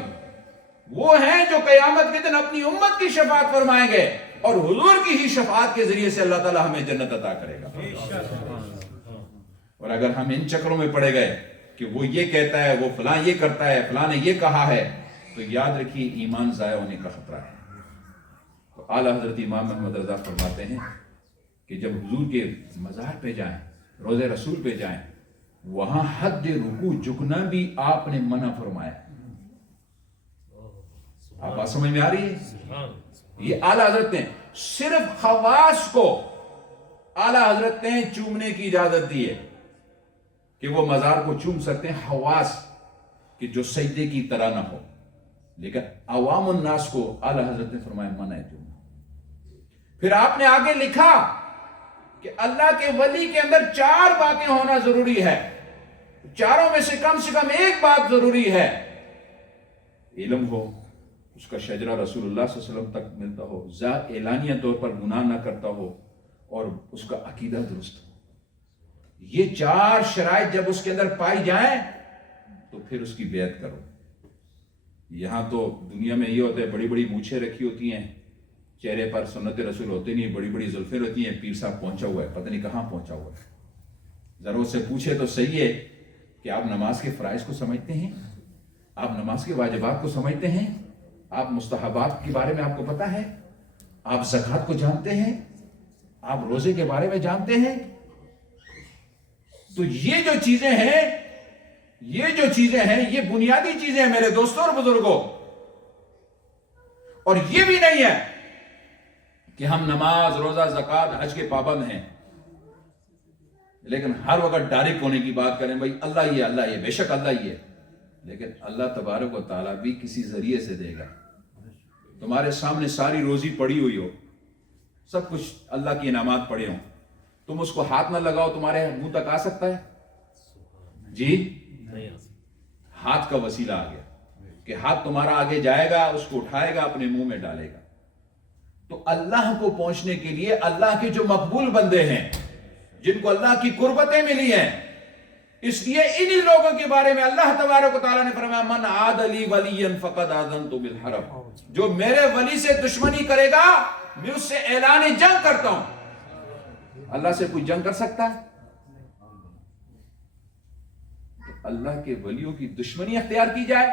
وہ ہیں جو قیامت کے دن اپنی امت کی شفاعت فرمائیں گے اور حضور کی ہی شفاعت کے ذریعے سے اللہ تعالی ہمیں جنت عطا کرے گا۔ اور اگر ہم ان چکروں میں پڑے گئے کہ وہ یہ کہتا ہے، وہ فلاں یہ کرتا ہے، فلاں نے یہ کہا ہے، تو یاد رکھیے ایمان ضائع ہونے کا خطرہ ہے۔ تو اعلیٰ حضرت امام محمد رضا فرماتے ہیں کہ جب حضور کے مزار پہ جائیں، روضہ رسول پہ جائیں، وہاں حد رکوع جھکنا بھی آپ نے منع فرمایا۔ آپ بات سمجھ میں آ رہی ہے؟ یہ اعلیٰ حضرت نے صرف خواص کو اعلیٰ حضرت نے چومنے کی اجازت دی ہے کہ وہ مزار کو چوم سکتے ہیں، خواص کہ جو سجدے کی طرح نہ ہو، لیکن عوام الناس کو اعلیٰ حضرت نے فرمایا منع ہے چومنا۔ پھر آپ نے آگے لکھا کہ اللہ کے ولی کے اندر 4 باتیں ہونا ضروری ہے، چاروں میں سے کم ایک بات ضروری ہے، علم ہو، اس کا شجرہ رسول اللہ صلی اللہ علیہ وسلم تک ملتا ہو، ذات اعلانیہ طور پر گناہ نہ کرتا ہو، اور اس کا عقیدہ درست ہو۔ یہ 4 شرائط جب اس کے اندر پائی جائیں تو پھر اس کی بیعت کرو۔ یہاں تو دنیا میں یہ ہوتا ہے، بڑی بڑی مونچھیں رکھی ہوتی ہیں، چہرے پر سنت رسول ہوتے نہیں، بڑی بڑی زلفیں ہوتی ہیں، پیر صاحب پہنچا ہوا ہے، پتہ نہیں کہاں پہنچا ہوا ہے۔ ذرا اس سے پوچھے تو صحیح ہے کہ آپ نماز کے فرائض کو سمجھتے ہیں؟ آپ نماز کے واجبات کو سمجھتے ہیں؟ آپ مستحبات کے بارے میں آپ کو پتا ہے؟ آپ زکوٰۃ کو جانتے ہیں؟ آپ روزے کے بارے میں جانتے ہیں؟ تو یہ جو چیزیں ہیں، یہ بنیادی چیزیں ہیں میرے دوستوں اور بزرگوں۔ اور یہ بھی نہیں ہے کہ ہم نماز روزہ زکوٰۃ حج کے پابند ہیں، لیکن ہر وقت ڈائریکٹ ہونے کی بات کریں بھائی اللہ ہی ہے، اللہ ہی ہے، بے شک اللہ ہی ہے، لیکن اللہ تبارک و تعالیٰ بھی کسی ذریعے سے دے گا۔ تمہارے سامنے ساری روزی پڑی ہوئی ہو، سب کچھ اللہ کی انعامات پڑے ہوں، تم اس کو ہاتھ نہ لگاؤ، تمہارے منہ تک آ سکتا ہے؟ جی ہاتھ کا وسیلہ آ گیا کہ ہاتھ تمہارا آگے جائے گا، اس کو اٹھائے گا، اپنے منہ میں ڈالے گا۔ تو اللہ کو پہنچنے کے لیے اللہ کے جو مقبول بندے ہیں، جن کو اللہ کی قربتیں ملی ہیں، اس لیے انہی لوگوں کے بارے میں اللہ تبارک و تعالیٰ نے فرمایا من عاد لی ولیا فقد آذنت بالحرب، جو میرے ولی سے دشمنی کرے گا میں اس سے اعلان جنگ کرتا ہوں۔ اللہ سے کوئی جنگ کر سکتا ہے؟ اللہ کے ولیوں کی دشمنی اختیار کی جائے،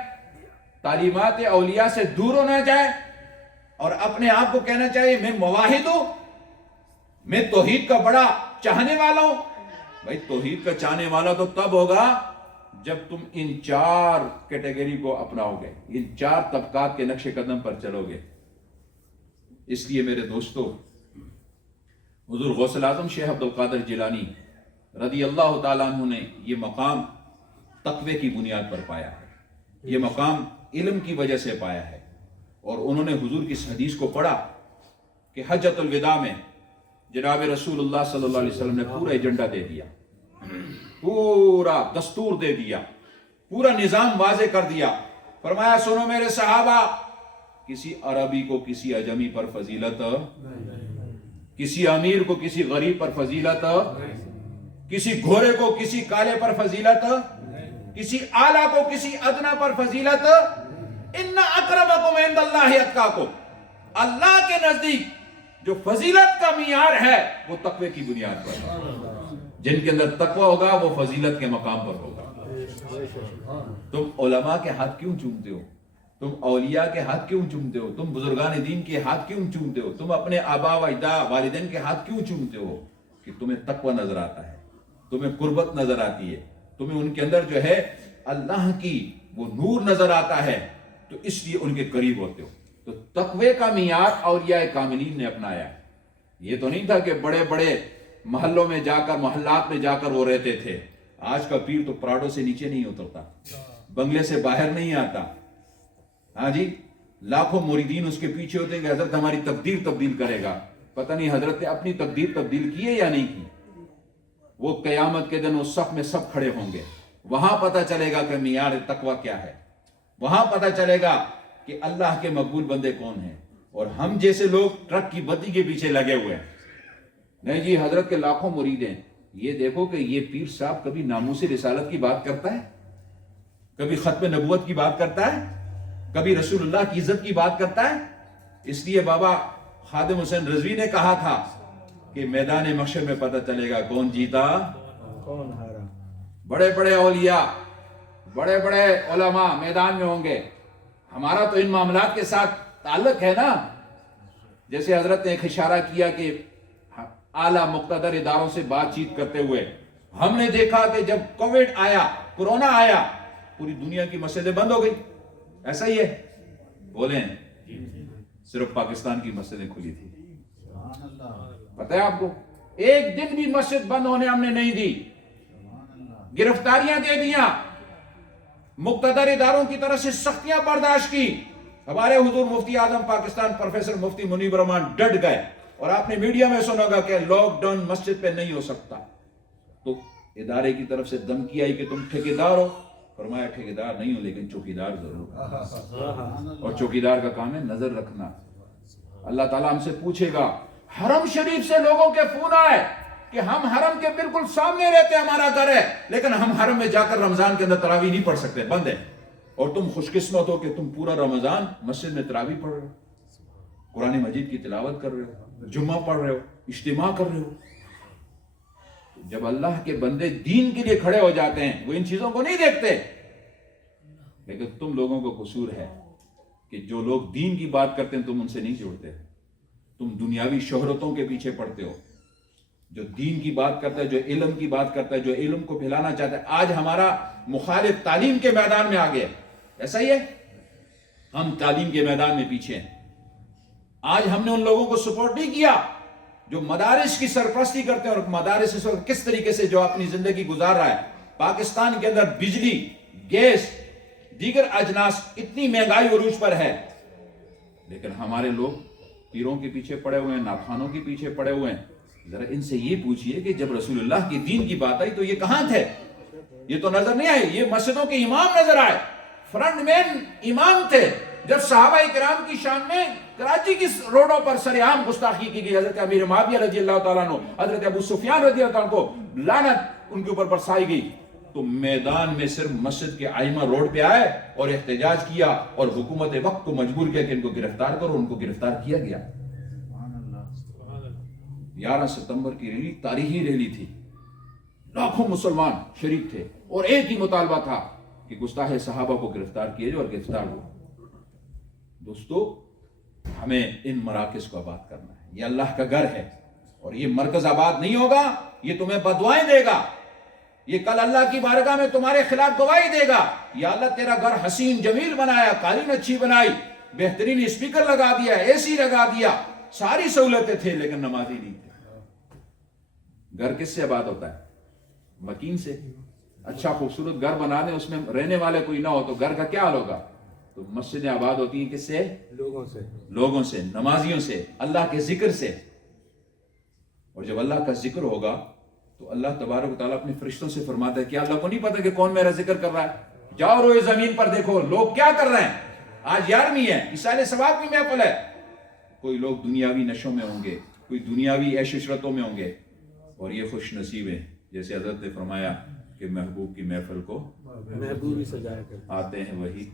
تعلیمات اولیاء سے دور ہونا جائے، اور اپنے آپ کو کہنا چاہیے میں مواحد ہوں، میں توحید کا بڑا چاہنے والا ہوں۔ بھائی توحید کا چاہنے والا تو تب ہوگا جب تم ان 4 کیٹیگری کو اپناؤ گے، ان 4 طبقات کے نقش قدم پر چلو گے۔ اس لیے میرے دوستو، حضور غوث الاعظم شیخ عبد القادر جیلانی رضی اللہ تعالیٰ عنہ نے یہ مقام تقوی کی بنیاد پر پایا ہے، یہ مقام علم کی وجہ سے پایا ہے، اور انہوں نے حضور کی اس حدیث کو پڑھا کہ حجۃ الوداع میں جناب رسول اللہ صلی اللہ علیہ وسلم نے پورا ایجنڈا دے دیا، پورا دستور دے دیا، پورا نظام واضح کر دیا۔ فرمایا سنو میرے صحابہ، کسی عربی کو کسی اجمی پر فضیلت، کسی امیر کو کسی غریب پر فضیلت، کسی گھوڑے کو کسی کالے پر فضیلت، کسی اعلیٰ کو کسی ادنا پر فضیلت، ان اکرمکم عند اللہ اتقاکم، اللہ کے نزدیک جو فضیلت کا معیار ہے وہ تقوی کی بنیاد پر، جن کے اندر تقوی ہوگا وہ فضیلت کے مقام پر ہوگا۔ تم علماء کے ہاتھ کیوں چومتے ہو؟ تم اولیاء کے ہاتھ کیوں چومتے ہو؟ تم بزرگان دین کے ہاتھ کیوں چومتے ہو؟ تم اپنے آبا و اجداد والدین کے ہاتھ کیوں چومتے ہو؟ کہ تمہیں تقوی نظر آتا ہے، تمہیں قربت نظر آتی ہے، تمہیں ان کے اندر جو ہے اللہ کی وہ نور نظر آتا ہے، تو اس لیے ان کے قریب ہوتے ہو۔ تو تقوی کا معیار اولیاء کاملین نے اپنایا ہے۔ یہ تو نہیں تھا کہ بڑے بڑے محلوں میں جا کر، محلات میں جا کر وہ رہتے تھے۔ آج کا پیر تو پراڈو سے نیچے نہیں اترتا، بنگلے سے باہر نہیں آتا، ہاں جی، لاکھوں مریدین اس کے پیچھے ہوتے ہیں کہ حضرت ہماری تقدیر تبدیل کرے گا۔ پتہ نہیں حضرت نے اپنی تقدیر تبدیل کی ہے یا نہیں کی۔ وہ قیامت کے دن اس صف میں سب کھڑے ہوں گے، وہاں پتہ چلے گا کہ معیار تقوی کیا ہے، وہاں پتہ چلے گا کہ اللہ کے مقبول بندے کون ہیں۔ اور ہم جیسے لوگ ٹرک کی بتی کے پیچھے لگے ہوئے ہیں، نہیں جی حضرت کے لاکھوں مرید ہیں۔ یہ دیکھو کہ یہ پیر صاحب کبھی ناموس رسالت کی بات کرتا ہے، کبھی ختم نبوت کی بات کرتا ہے، کبھی رسول اللہ کی عزت کی بات کرتا ہے۔ اس لیے بابا خادم حسین رضوی نے کہا تھا کہ میدان محشر میں پتہ چلے گا کون جیتا کون ہارا۔ بڑے بڑے اولیاء، بڑے بڑے علماء میدان میں ہوں گے، ہمارا تو ان معاملات کے ساتھ تعلق ہے نا۔ جیسے حضرت نے ایک اشارہ کیا کہ اعلیٰ مقتدر اداروں سے بات چیت کرتے ہوئے ہم نے دیکھا کہ جب کووڈ آیا، کورونا آیا، پوری دنیا کی مسجدیں بند ہو گئی، ایسا ہی ہے؟ بولیں، صرف پاکستان کی مسجدیں کھلی تھی۔ پتہ ہے آپ کو، ایک دن بھی مسجد بند ہونے ہم نے نہیں دی، گرفتاریاں دے دیا، مقتدر اداروں کی طرف سے سختیاں برداشت کی۔ ہمارے حضور مفتی اعظم پاکستان پروفیسر مفتی منیب الرحمان ڈٹ گئے، اور آپ نے میڈیا میں سنا گا کہ لاک ڈاؤن مسجد پہ نہیں ہو سکتا۔ تو ادارے کی طرف سے دھمکی آئی کہ تم ٹھیکیدار ہو، فرمایا ٹھیکیدار نہیں ہوں لیکن چوکیدار ضرور، اور چوکیدار کا کام ہے نظر رکھنا۔ اللہ تعالیٰ ہم سے پوچھے گا، حرم شریف سے لوگوں کے فون آئے کہ ہم حرم کے بالکل سامنے رہتے، ہمارا گھر ہے، لیکن ہم حرم میں جا کر رمضان کے اندر تراویح نہیں پڑھ سکتے، بند ہے، اور تم خوش قسمت ہو کہ تم پورا رمضان مسجد میں تراویح پڑھ رہے ہو، قرآن مجید کی تلاوت کر رہے ہو، جمعہ پڑھ رہے ہو، اجتماع کر رہے ہو۔ جب اللہ کے بندے دین کے لیے کھڑے ہو جاتے ہیں وہ ان چیزوں کو نہیں دیکھتے، لیکن تم لوگوں کو قصور ہے کہ جو لوگ دین کی بات کرتے ہیں تم ان سے نہیں جوڑتے، تم دنیاوی شہرتوں کے پیچھے پڑتے ہو۔ جو دین کی بات کرتا ہے، جو علم کی بات کرتا ہے، جو علم کو پھیلانا چاہتا ہے، آج ہمارا مخالف تعلیم کے میدان میں آ گیا، ایسا ہی ہے؟ ہم تعلیم کے میدان میں پیچھے ہیں، آج ہم نے ان لوگوں کو سپورٹ نہیں کیا جو مدارس کی سرپرستی کرتے ہیں، اور مدارس اس وقت کس طریقے سے جو اپنی زندگی گزار رہا ہے۔ پاکستان کے اندر بجلی، گیس، دیگر اجناس اتنی مہنگائی عروج پر ہے، لیکن ہمارے لوگ پیروں کے پیچھے پڑے ہوئے ہیں، ناخوانوں کے پیچھے پڑے ہوئے ہیں۔ ذرا ان سے یہ پوچھئے کہ جب رسول اللہ کی دین کی بات آئی تو یہ کہاں تھے؟ یہ تو نظر نہیں آئے۔ یہ مسجدوں کے امام نظر آئے، فرنٹ مین امام تھے۔ جب صحابہ کرام کی شان میں کراچی کی روڈوں پر سرعام گستاخی کی گئی، حضرت امیر معاویہ رضی اللہ تعالیٰ عنہ، حضرت ابو سفیان رضی اللہ عنہ کو لعنت ان کے اوپر برسائی گئی، تو میدان میں صرف مسجد کے ائمہ روڈ پہ آئے اور احتجاج کیا، اور حکومت وقت کو مجبور کیا کہ ان کو گرفتار کرو۔ ان کو گرفتار کیا گیا۔ 11 ستمبر کی ریلی تاریخی ریلی تھی، لاکھوں مسلمان شریک تھے، اور ایک ہی مطالبہ تھا کہ گستاخ صحابہ کو گرفتار کیے جائے، اور گرفتار ہو۔ دوستو، ہمیں ان مراکز کو آباد کرنا ہے۔ یہ اللہ کا گھر ہے، اور یہ مرکز آباد نہیں ہوگا، یہ تمہیں بدوائیں دے گا، یہ کل اللہ کی بارگاہ میں تمہارے خلاف گواہی دے گا، یا اللہ تیرا گھر حسین جمیل بنایا، قالین اچھی بنائی، بہترین اسپیکر لگا دیا، اے سی لگا دیا، ساری سہولتیں تھے، لیکن نمازی نہیں تھے۔ گھر کس سے آباد ہوتا ہے؟ مکین سے۔ اچھا خوبصورت گھر بنا دیں، اس میں رہنے والے کوئی نہ ہو تو گھر کا کیا حال ہوگا؟ تو مسجدیں آباد ہوتی ہیں کس سے؟ لوگوں سے، نمازیوں سے، اللہ کے ذکر سے۔ اور جب اللہ کا ذکر ہوگا تو اللہ تبارک و تعالیٰ اپنے فرشتوں سے فرماتا ہے، کیا اللہ کو نہیں پتا کہ کون میرا ذکر کر رہا ہے؟ جاؤ روئے زمین پر دیکھو لوگ کیا کر رہے ہیں۔ آج 11ویں ہے، عیسائے ثواب کی محفل ہے، کوئی لوگ دنیاوی نشوں میں ہوں گے، کوئی دنیاوی عیش عشرتوں میں ہوں گے، اور یہ خوش نصیب ہیں جیسے حضرت نے فرمایا کہ محبوب کی محفل کو محبوب ہی سجایا کرتے آتے ہیں وہی۔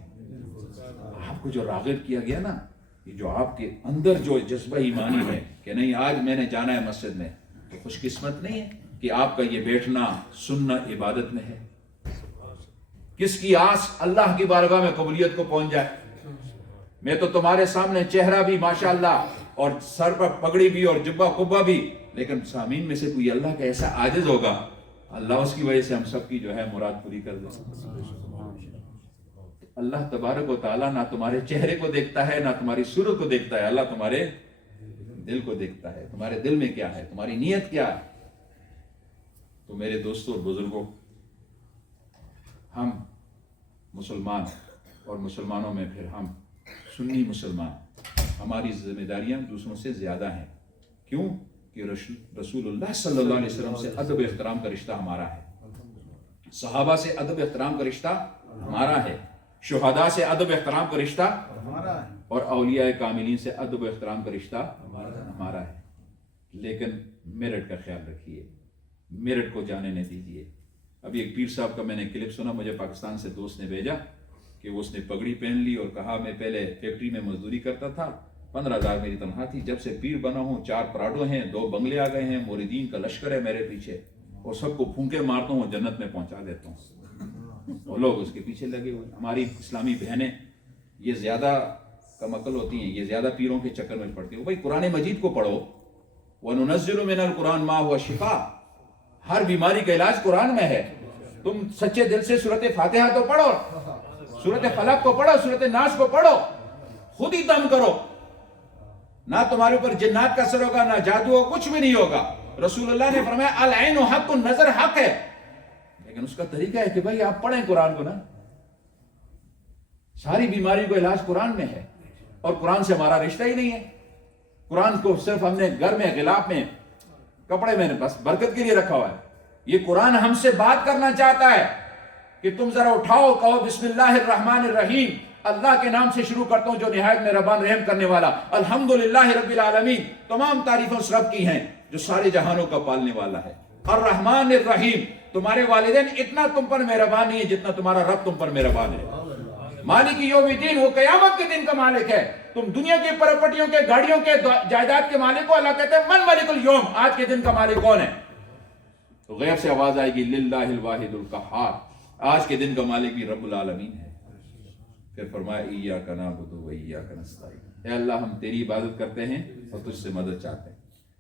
آپ کو جو راغب کیا گیا نا، یہ جو آپ کے اندر جو جذبہ ایمانی ہے کہ نہیں آج میں نے جانا ہے مسجد میں، تو خوش قسمت نہیں ہے کہ آپ کا یہ بیٹھنا سننا عبادت میں ہے؟ کس کی آس اللہ کی بارگاہ میں قبولیت کو پہنچ جائے؟ میں تو تمہارے سامنے چہرہ بھی ماشاءاللہ، اور سر پر پگڑی بھی، اور جبہ قبہ بھی، لیکن سامعین میں سے کوئی اللہ کا ایسا عاجز ہوگا، اللہ اس کی وجہ سے ہم سب کی جو ہے مراد پوری کر دے۔ اللہ تبارک و تعالیٰ نہ تمہارے چہرے کو دیکھتا ہے، نہ تمہاری صورت کو دیکھتا ہے، اللہ تمہارے دل کو دیکھتا ہے، تمہارے دل میں کیا ہے، تمہاری نیت کیا ہے۔ تو میرے دوستوں اور بزرگوں، ہم مسلمان، اور مسلمانوں میں پھر ہم سنی مسلمان، ہماری ذمہ داریاں دوسروں سے زیادہ ہیں۔ کیوں؟ کہ رسول اللہ صلی اللہ علیہ وسلم سے ادب احترام کا رشتہ ہمارا ہے، صحابہ سے ادب احترام کا رشتہ ہمارا ہے، شہداء سے ادب احترام کا رشتہ ہمارا ہے، اور اولیاء کاملین سے ادب احترام کا رشتہ ہمارا ہے۔ لیکن میرٹ کا خیال رکھیے، میرٹ کو جانے نہیں دیجیے۔ ابھی ایک پیر صاحب کا میں نے کلپ سنا، مجھے پاکستان سے دوست نے بھیجا کہ اس نے پگڑی پہن لی اور کہا میں پہلے فیکٹری میں مزدوری کرتا تھا، 15,000 میری تنخواہ تھی، جب سے پیر بنا ہوں 4 پراڈو ہیں، 2 بنگلے آ گئے ہیں، موریدین کا لشکر ہے میرے پیچھے، اور سب کو پھونکے مارتا ہوں، جنت میں پہنچا دیتا ہوں، اور لوگ اس کے پیچھے لگے ہوئے۔ ہماری اسلامی بہنیں یہ زیادہ کم عقل ہوتی ہیں، یہ زیادہ پیروں کے چکر میں پڑتی ہیں۔ بھائی قرآن مجید کو پڑھو، وَنُنَزِّلُ مِنَ الْقُرْآنِ مَا هُوَ شِفَاءٌ، ہر بیماری کا علاج قرآن میں ہے۔ تم سچے دل سے سورۃ فاتحہ تو پڑھو، سورۃ فلق کو پڑھو، سورۃ ناس کو پڑھو، خود ہی دم کرو، نہ تمہارے اوپر جنات کا اثر ہوگا، نہ جادو ہو، کچھ بھی نہیں ہوگا۔ رسول اللہ نے فرمایا العین حق، نظر حق ہے، لیکن اس کا طریقہ ہے کہ بھائی آپ پڑھیں قرآن کو نا۔ ساری بیماری کو علاج قرآن میں ہے، اور قرآن سے ہمارا رشتہ ہی نہیں ہے۔ قرآن کو صرف ہم نے گھر میں، غلاف میں، کپڑے میں بس برکت کے لیے رکھا ہوا ہے۔ یہ قرآن ہم سے بات کرنا چاہتا ہے کہ تم ذرا اٹھاؤ، کہو بسم اللہ الرحمن الرحیم، اللہ کے نام سے شروع کرتا ہوں جو نہایت مہربان رحم کرنے والا، الحمدللہ رب العالمین، تمام تعریفیں اس رب کی ہیں جو سارے جہانوں کا پالنے والا ہے۔ الرحمن الرحیم، تمہارے والدین اتنا تم پر مہربان نہیں ہے جتنا تمہارا رب تم پر مہربان ہے۔ مالک یوم الدین، وہ قیامت کے دن کا مالک ہے۔ تم دنیا کی پراپرٹیوں کے، گاڑیوں کے، جائیداد کے مالک ہو، اللہ کہتے ہیں من ملک الیوم، آج کے دن کا مالک کون ہے؟ تو غیر سے آواز آئے گی للہ الواحد القہار، آج کے دن کا مالک بھی رب العالمین ہے۔ پھر فرمایا ایاک نعبد و ایاک نستعین، اے اللہ ہم تیری عبادت کرتے ہیں اور تجھ سے مدد چاہتے ہیں۔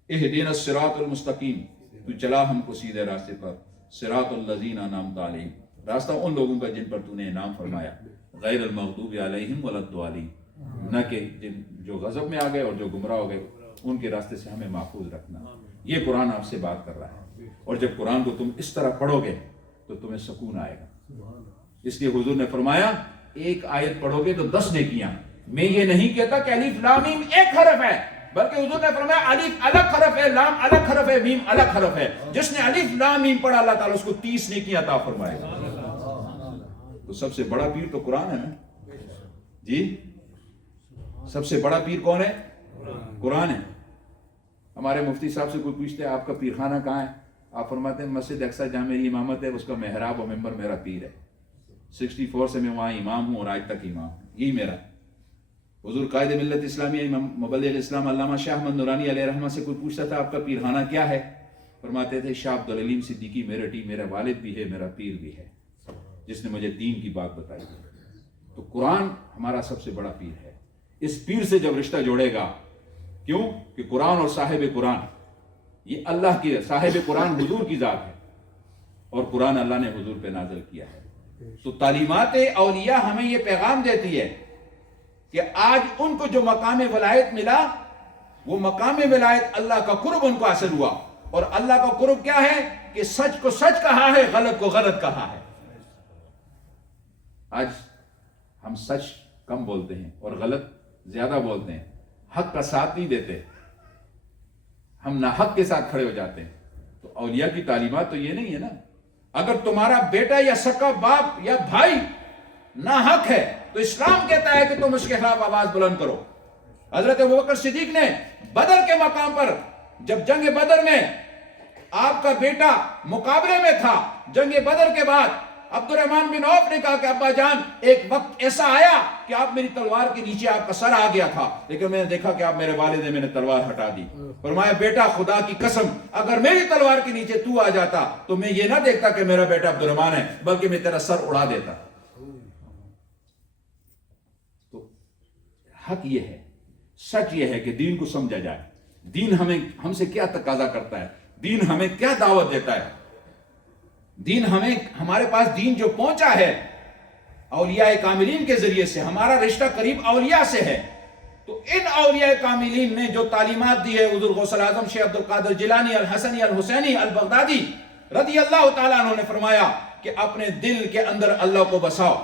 اہدنا الصراط المستقیم، تو چلا ہم کو سیدھے راستے پر، صراط الذین انعمت علیہم، راستہ ان لوگوں کا جن پر تو نے انعام فرمایا، غیر المغضوب علیہم ولا الضالین، نہ کہ جو غضب میں آ گئے اور جو گمراہ ہو گئے ان کے راستے سے ہمیں محفوظ رکھنا. یہ قرآن آپ سے بات کر رہا ہے، اور جب قرآن کو تم اس طرح پڑھو گے تو تمہیں سکون آئے گا. اس لیے حضور نے فرمایا ایک آیت پڑھو گے تو 10 نیکیاں. میں یہ نہیں کہتا کہ الف لام میم ایک حرف ہے، بلکہ حضور نے فرمایا الف الگ حرف ہے، لام الگ حرف ہے، میم الگ حرف ہے. جس نے الف لام میم پڑھا اللہ تعالیٰ اس کو 30 نیکیاں عطا فرمائے گا. تو سب سے بڑا پیر تو قرآن ہے نا جی. سب سے بڑا پیر کون ہے؟ قرآن ہے. ہمارے مفتی صاحب سے کوئی پوچھتے ہیں آپ کا پیر خانہ کہاں ہے؟ آپ فرماتے ہیں مسجد اقصی جہاں میری امامت ہے اس کا محراب و ممبر میرا پیر ہے. 64 سے میں وہاں امام ہوں اور آج تک امام ہوں. یہی میرا. حضور قائد ملت اسلامیہ امام مبلغ اسلام علامہ شاہ احمد نورانی علیہ رحمہ سے کوئی پوچھتا تھا آپ کا پیر خانہ کیا ہے؟ فرماتے تھے شاہ عبدالعلیم صدیقی میرٹی میرا والد بھی ہے میرا پیر بھی ہے جس نے مجھے دین کی بات بتائی ہے. تو قرآن ہمارا سب سے بڑا پیر ہے. اس پیر سے جب رشتہ جوڑے گا، کیوں کہ قرآن اور صاحب قرآن یہ اللہ کی، صاحب قرآن حضور کی ذات ہے اور قرآن اللہ نے حضور پہ نازل کیا ہے. تو تعلیمات اولیاء ہمیں یہ پیغام دیتی ہے کہ آج ان کو جو مقام ولایت ملا وہ مقام ولایت اللہ کا قرب ان کو حاصل ہوا. اور اللہ کا قرب کیا ہے کہ سچ کو سچ کہا ہے، غلط کو غلط کہا ہے. آج ہم سچ کم بولتے ہیں اور غلط زیادہ بولتے ہیں، حق کا ساتھ نہیں دیتے، ہم ناحق کے ساتھ کھڑے ہو جاتے ہیں. تو اولیاء کی تعلیمات تو یہ نہیں ہے نا. اگر تمہارا بیٹا یا سکا باپ یا بھائی ناحق ہے تو اسلام کہتا ہے کہ تم اس کے خلاف آواز بلند کرو. حضرت ابوبکر صدیق نے بدر کے مقام پر جب جنگ بدر میں آپ کا بیٹا مقابلے میں تھا، جنگ بدر کے بعد عبد الرحمن بن عوف نے کہا کہ ابا جان ایک وقت ایسا آیا کہ آپ میری تلوار کے نیچے آپ کا سر آ گیا تھا، لیکن میں نے دیکھا کہ آپ میرے والد ہیں، میں نے تلوار ہٹا دی. فرمایا بیٹا خدا کی قسم اگر میری تلوار کے نیچے تو آ جاتا تو میں یہ نہ دیکھتا کہ میرا بیٹا عبد الرحمن ہے بلکہ میں تیرا سر اڑا دیتا. تو حق یہ ہے، سچ یہ ہے کہ دین کو سمجھا جائے. دین ہم سے کیا تقاضا کرتا ہے، دین ہمیں کیا دعوت دیتا ہے. دین ہمارے پاس دین جو پہنچا ہے اولیاء کاملین کے ذریعے سے، ہمارا رشتہ قریب اولیاء سے ہے. تو ان اولیاء کاملین نے جو تعلیمات دی ہے، حضور غوث الاعظم شیخ عبد القادر جیلانی الحسنی الحسینی البغدادی رضی اللہ تعالیٰ عنہ نے فرمایا کہ اپنے دل کے اندر اللہ کو بساؤ،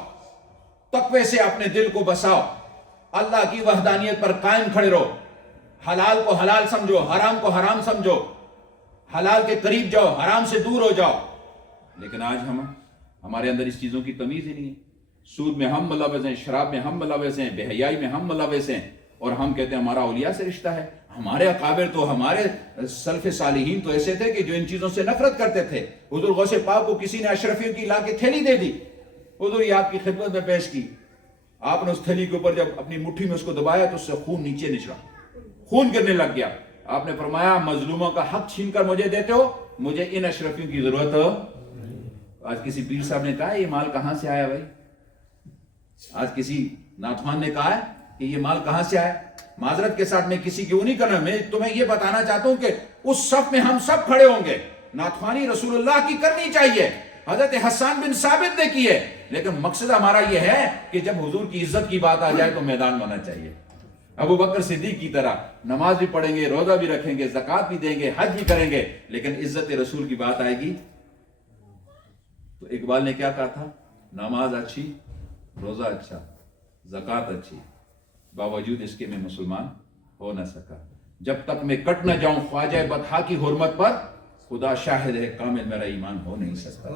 تقوی سے اپنے دل کو بساؤ، اللہ کی وحدانیت پر قائم کھڑے رہو، حلال کو حلال سمجھو، حرام کو حرام سمجھو، حلال کے قریب جاؤ، حرام سے دور ہو جاؤ. لیکن آج ہمارے اندر اس چیزوں کی تمیز ہی نہیں ہے. سود میں ہم ملوث ہیں، شراب میں ہم ملوث ہیں، بے حیائی میں ہم ملوث ہیں، اور ہم کہتے ہیں ہمارا اولیاء سے رشتہ ہے. ہمارے اکابر تو، ہمارے سلف صالحین تو ایسے تھے کہ جو ان چیزوں سے نفرت کرتے تھے. حضور غوث پاک کو کسی نے اشرفیوں کی لا کے تھیلی دے دی، حضور یہ آپ کی خدمت میں پیش کی. آپ نے اس تھیلی کے اوپر جب اپنی مٹھی میں اس کو دبایا تو اس سے خون نیچے نچلا، خون گرنے لگ گیا. آپ نے فرمایا مظلوموں کا حق چھین کر مجھے دیتے ہو، مجھے ان اشرفیوں کی ضرورت ہو. آج کسی پیر صاحب نے کہا یہ مال کہاں سے آیا بھائی؟ آج کسی ناتخوان نے کہا ہے کہ یہ مال کہاں سے آیا؟ معذرت کے ساتھ میں کسی کیوں نہیں کرنا، میں تمہیں یہ بتانا چاہتا ہوں کہ اس صف میں ہم سب کھڑے ہوں گے. ناتخوانی رسول اللہ کی کرنی چاہیے، حضرت حسان بن ثابت نے کی ہے، لیکن مقصد ہمارا یہ ہے کہ جب حضور کی عزت کی بات آ جائے تو میدان بننا چاہیے. ابو بکر صدیق کی طرح نماز بھی پڑھیں گے، روزہ بھی رکھیں گے، زکوٰۃ بھی دیں گے، حج بھی کریں گے، لیکن عزت رسول کی بات آئے گی تو اقبال نے کیا کہا تھا؟ نماز اچھی، روزہ اچھا، زکوٰۃ اچھی، باوجود اس کے میں مسلمان ہو نہ سکا. جب تک میں کٹ نہ جاؤں خواجہ بطحا کی حرمت پر، خدا شاہد ہے کامل میرا ایمان ہو نہیں سکتا.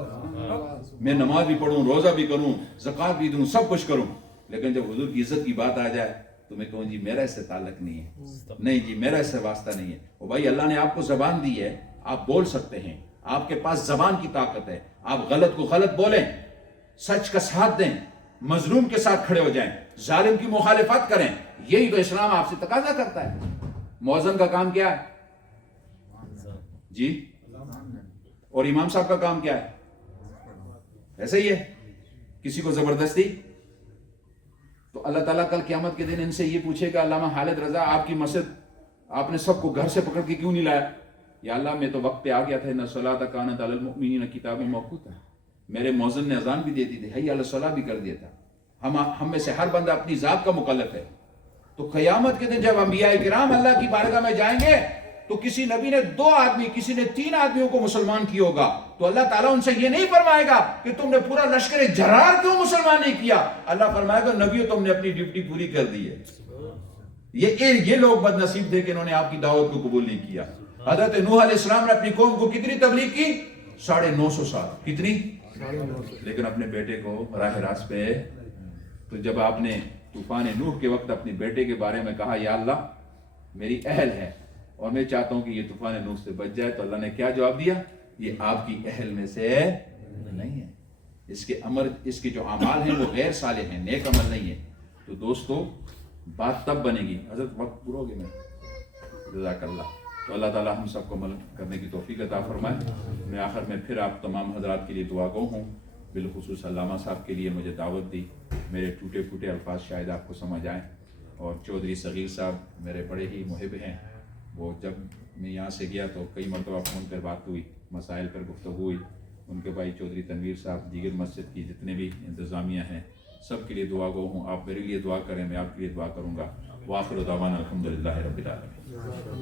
میں نماز بھی پڑھوں، روزہ بھی کروں، زکوٰۃ بھی دوں، سب کچھ کروں، لیکن جب حضور کی عزت کی بات آ جائے تو میں کہوں جی میرا اس سے تعلق نہیں ہے، نہیں جی میرا اس سے واسطہ نہیں ہے. اور بھائی اللہ نے آپ کو زبان دی ہے، آپ بول سکتے ہیں، آپ کے پاس زبان کی طاقت ہے. آپ غلط کو غلط بولیں، سچ کا ساتھ دیں، مظلوم کے ساتھ کھڑے ہو جائیں، ظالم کی مخالفت کریں. یہی تو اسلام آپ سے تقاضا کرتا ہے. مؤذن کا کام کیا ہے جی؟ اور امام صاحب کا کام کیا ہے؟ ایسے ہی ہے، کسی کو زبردستی. تو اللہ تعالیٰ کل قیامت کے دن ان سے یہ پوچھے گا علامہ خالد رضا آپ کی مسجد آپ نے سب کو گھر سے پکڑ کے کیوں نہیں لایا؟ یا اللہ میں تو وقت پہ آ گیا تھا، ان الصلاۃ کانت علی المؤمنین کتابا موقوتا، میرے مؤذن نے اذان بھی دے دی تھی، حی علی الصلاۃ بھی کر دیا تھا. ہم میں سے ہر بندہ اپنی ذات کا مکلف ہے. تو قیامت کے دن جب انبیاء کرام اللہ کی بارگاہ میں جائیں گے تو کسی نبی نے 2 آدمی، کسی نے 3 آدمیوں کو مسلمان کیا ہوگا، تو اللہ تعالیٰ ان سے یہ نہیں فرمائے گا کہ تم نے پورا لشکر جرار کیوں مسلمان نہیں کیا. اللہ فرمائے گا نبیوں تم نے اپنی ڈیوٹی پوری کر دی ہے. یہ لوگ بد نصیب تھے کہ انہوں نے آپ کی دعوت کو قبول نہیں کیا. حضرت نوح علیہ السلام نے اپنی قوم کو کتنی تبلیغ کی؟ 950 سال. کتنی؟ لیکن اپنے بیٹے کو راہ راست پہ. تو جب آپ نے طوفان نوح کے وقت اپنے بیٹے کے بارے میں کہا یا اللہ میری اہل ہے اور میں چاہتا ہوں کہ یہ طوفان نوح سے بچ جائے، تو اللہ نے کیا جواب دیا؟ یہ آپ کی اہل میں سے نہیں ہے، اس کے جو اعمال ہیں وہ غیر صالح ہیں، نیک عمل نہیں ہے. تو دوستو بات تب بنے گی. حضرت وقت پورا ہو گیا میں، جزاک اللہ. تو اللہ تعالیٰ ہم سب کو عمل کرنے کی توفیق عطا فرمائے. میں آخر میں پھر آپ تمام حضرات کے لیے دعا گو ہوں، بالخصوص علامہ صاحب کے لیے مجھے دعوت دی. میرے ٹوٹے پھوٹے الفاظ شاید آپ کو سمجھ آئیں. اور چودھری صغیر صاحب میرے بڑے ہی محب ہیں. وہ جب میں یہاں سے گیا تو کئی مرتبہ فون پر بات ہوئی، مسائل پر گفتگو ہوئی. ان کے بھائی چودھری تنویر صاحب، دیگر مسجد کی جتنے بھی انتظامیہ ہیں، سب کے لیے دعا گو ہوں. آپ میرے لیے دعا کریں، میں آپ کے لیے دعا کروں گا. وآخر دعوانا الحمدللہ رب العالمین.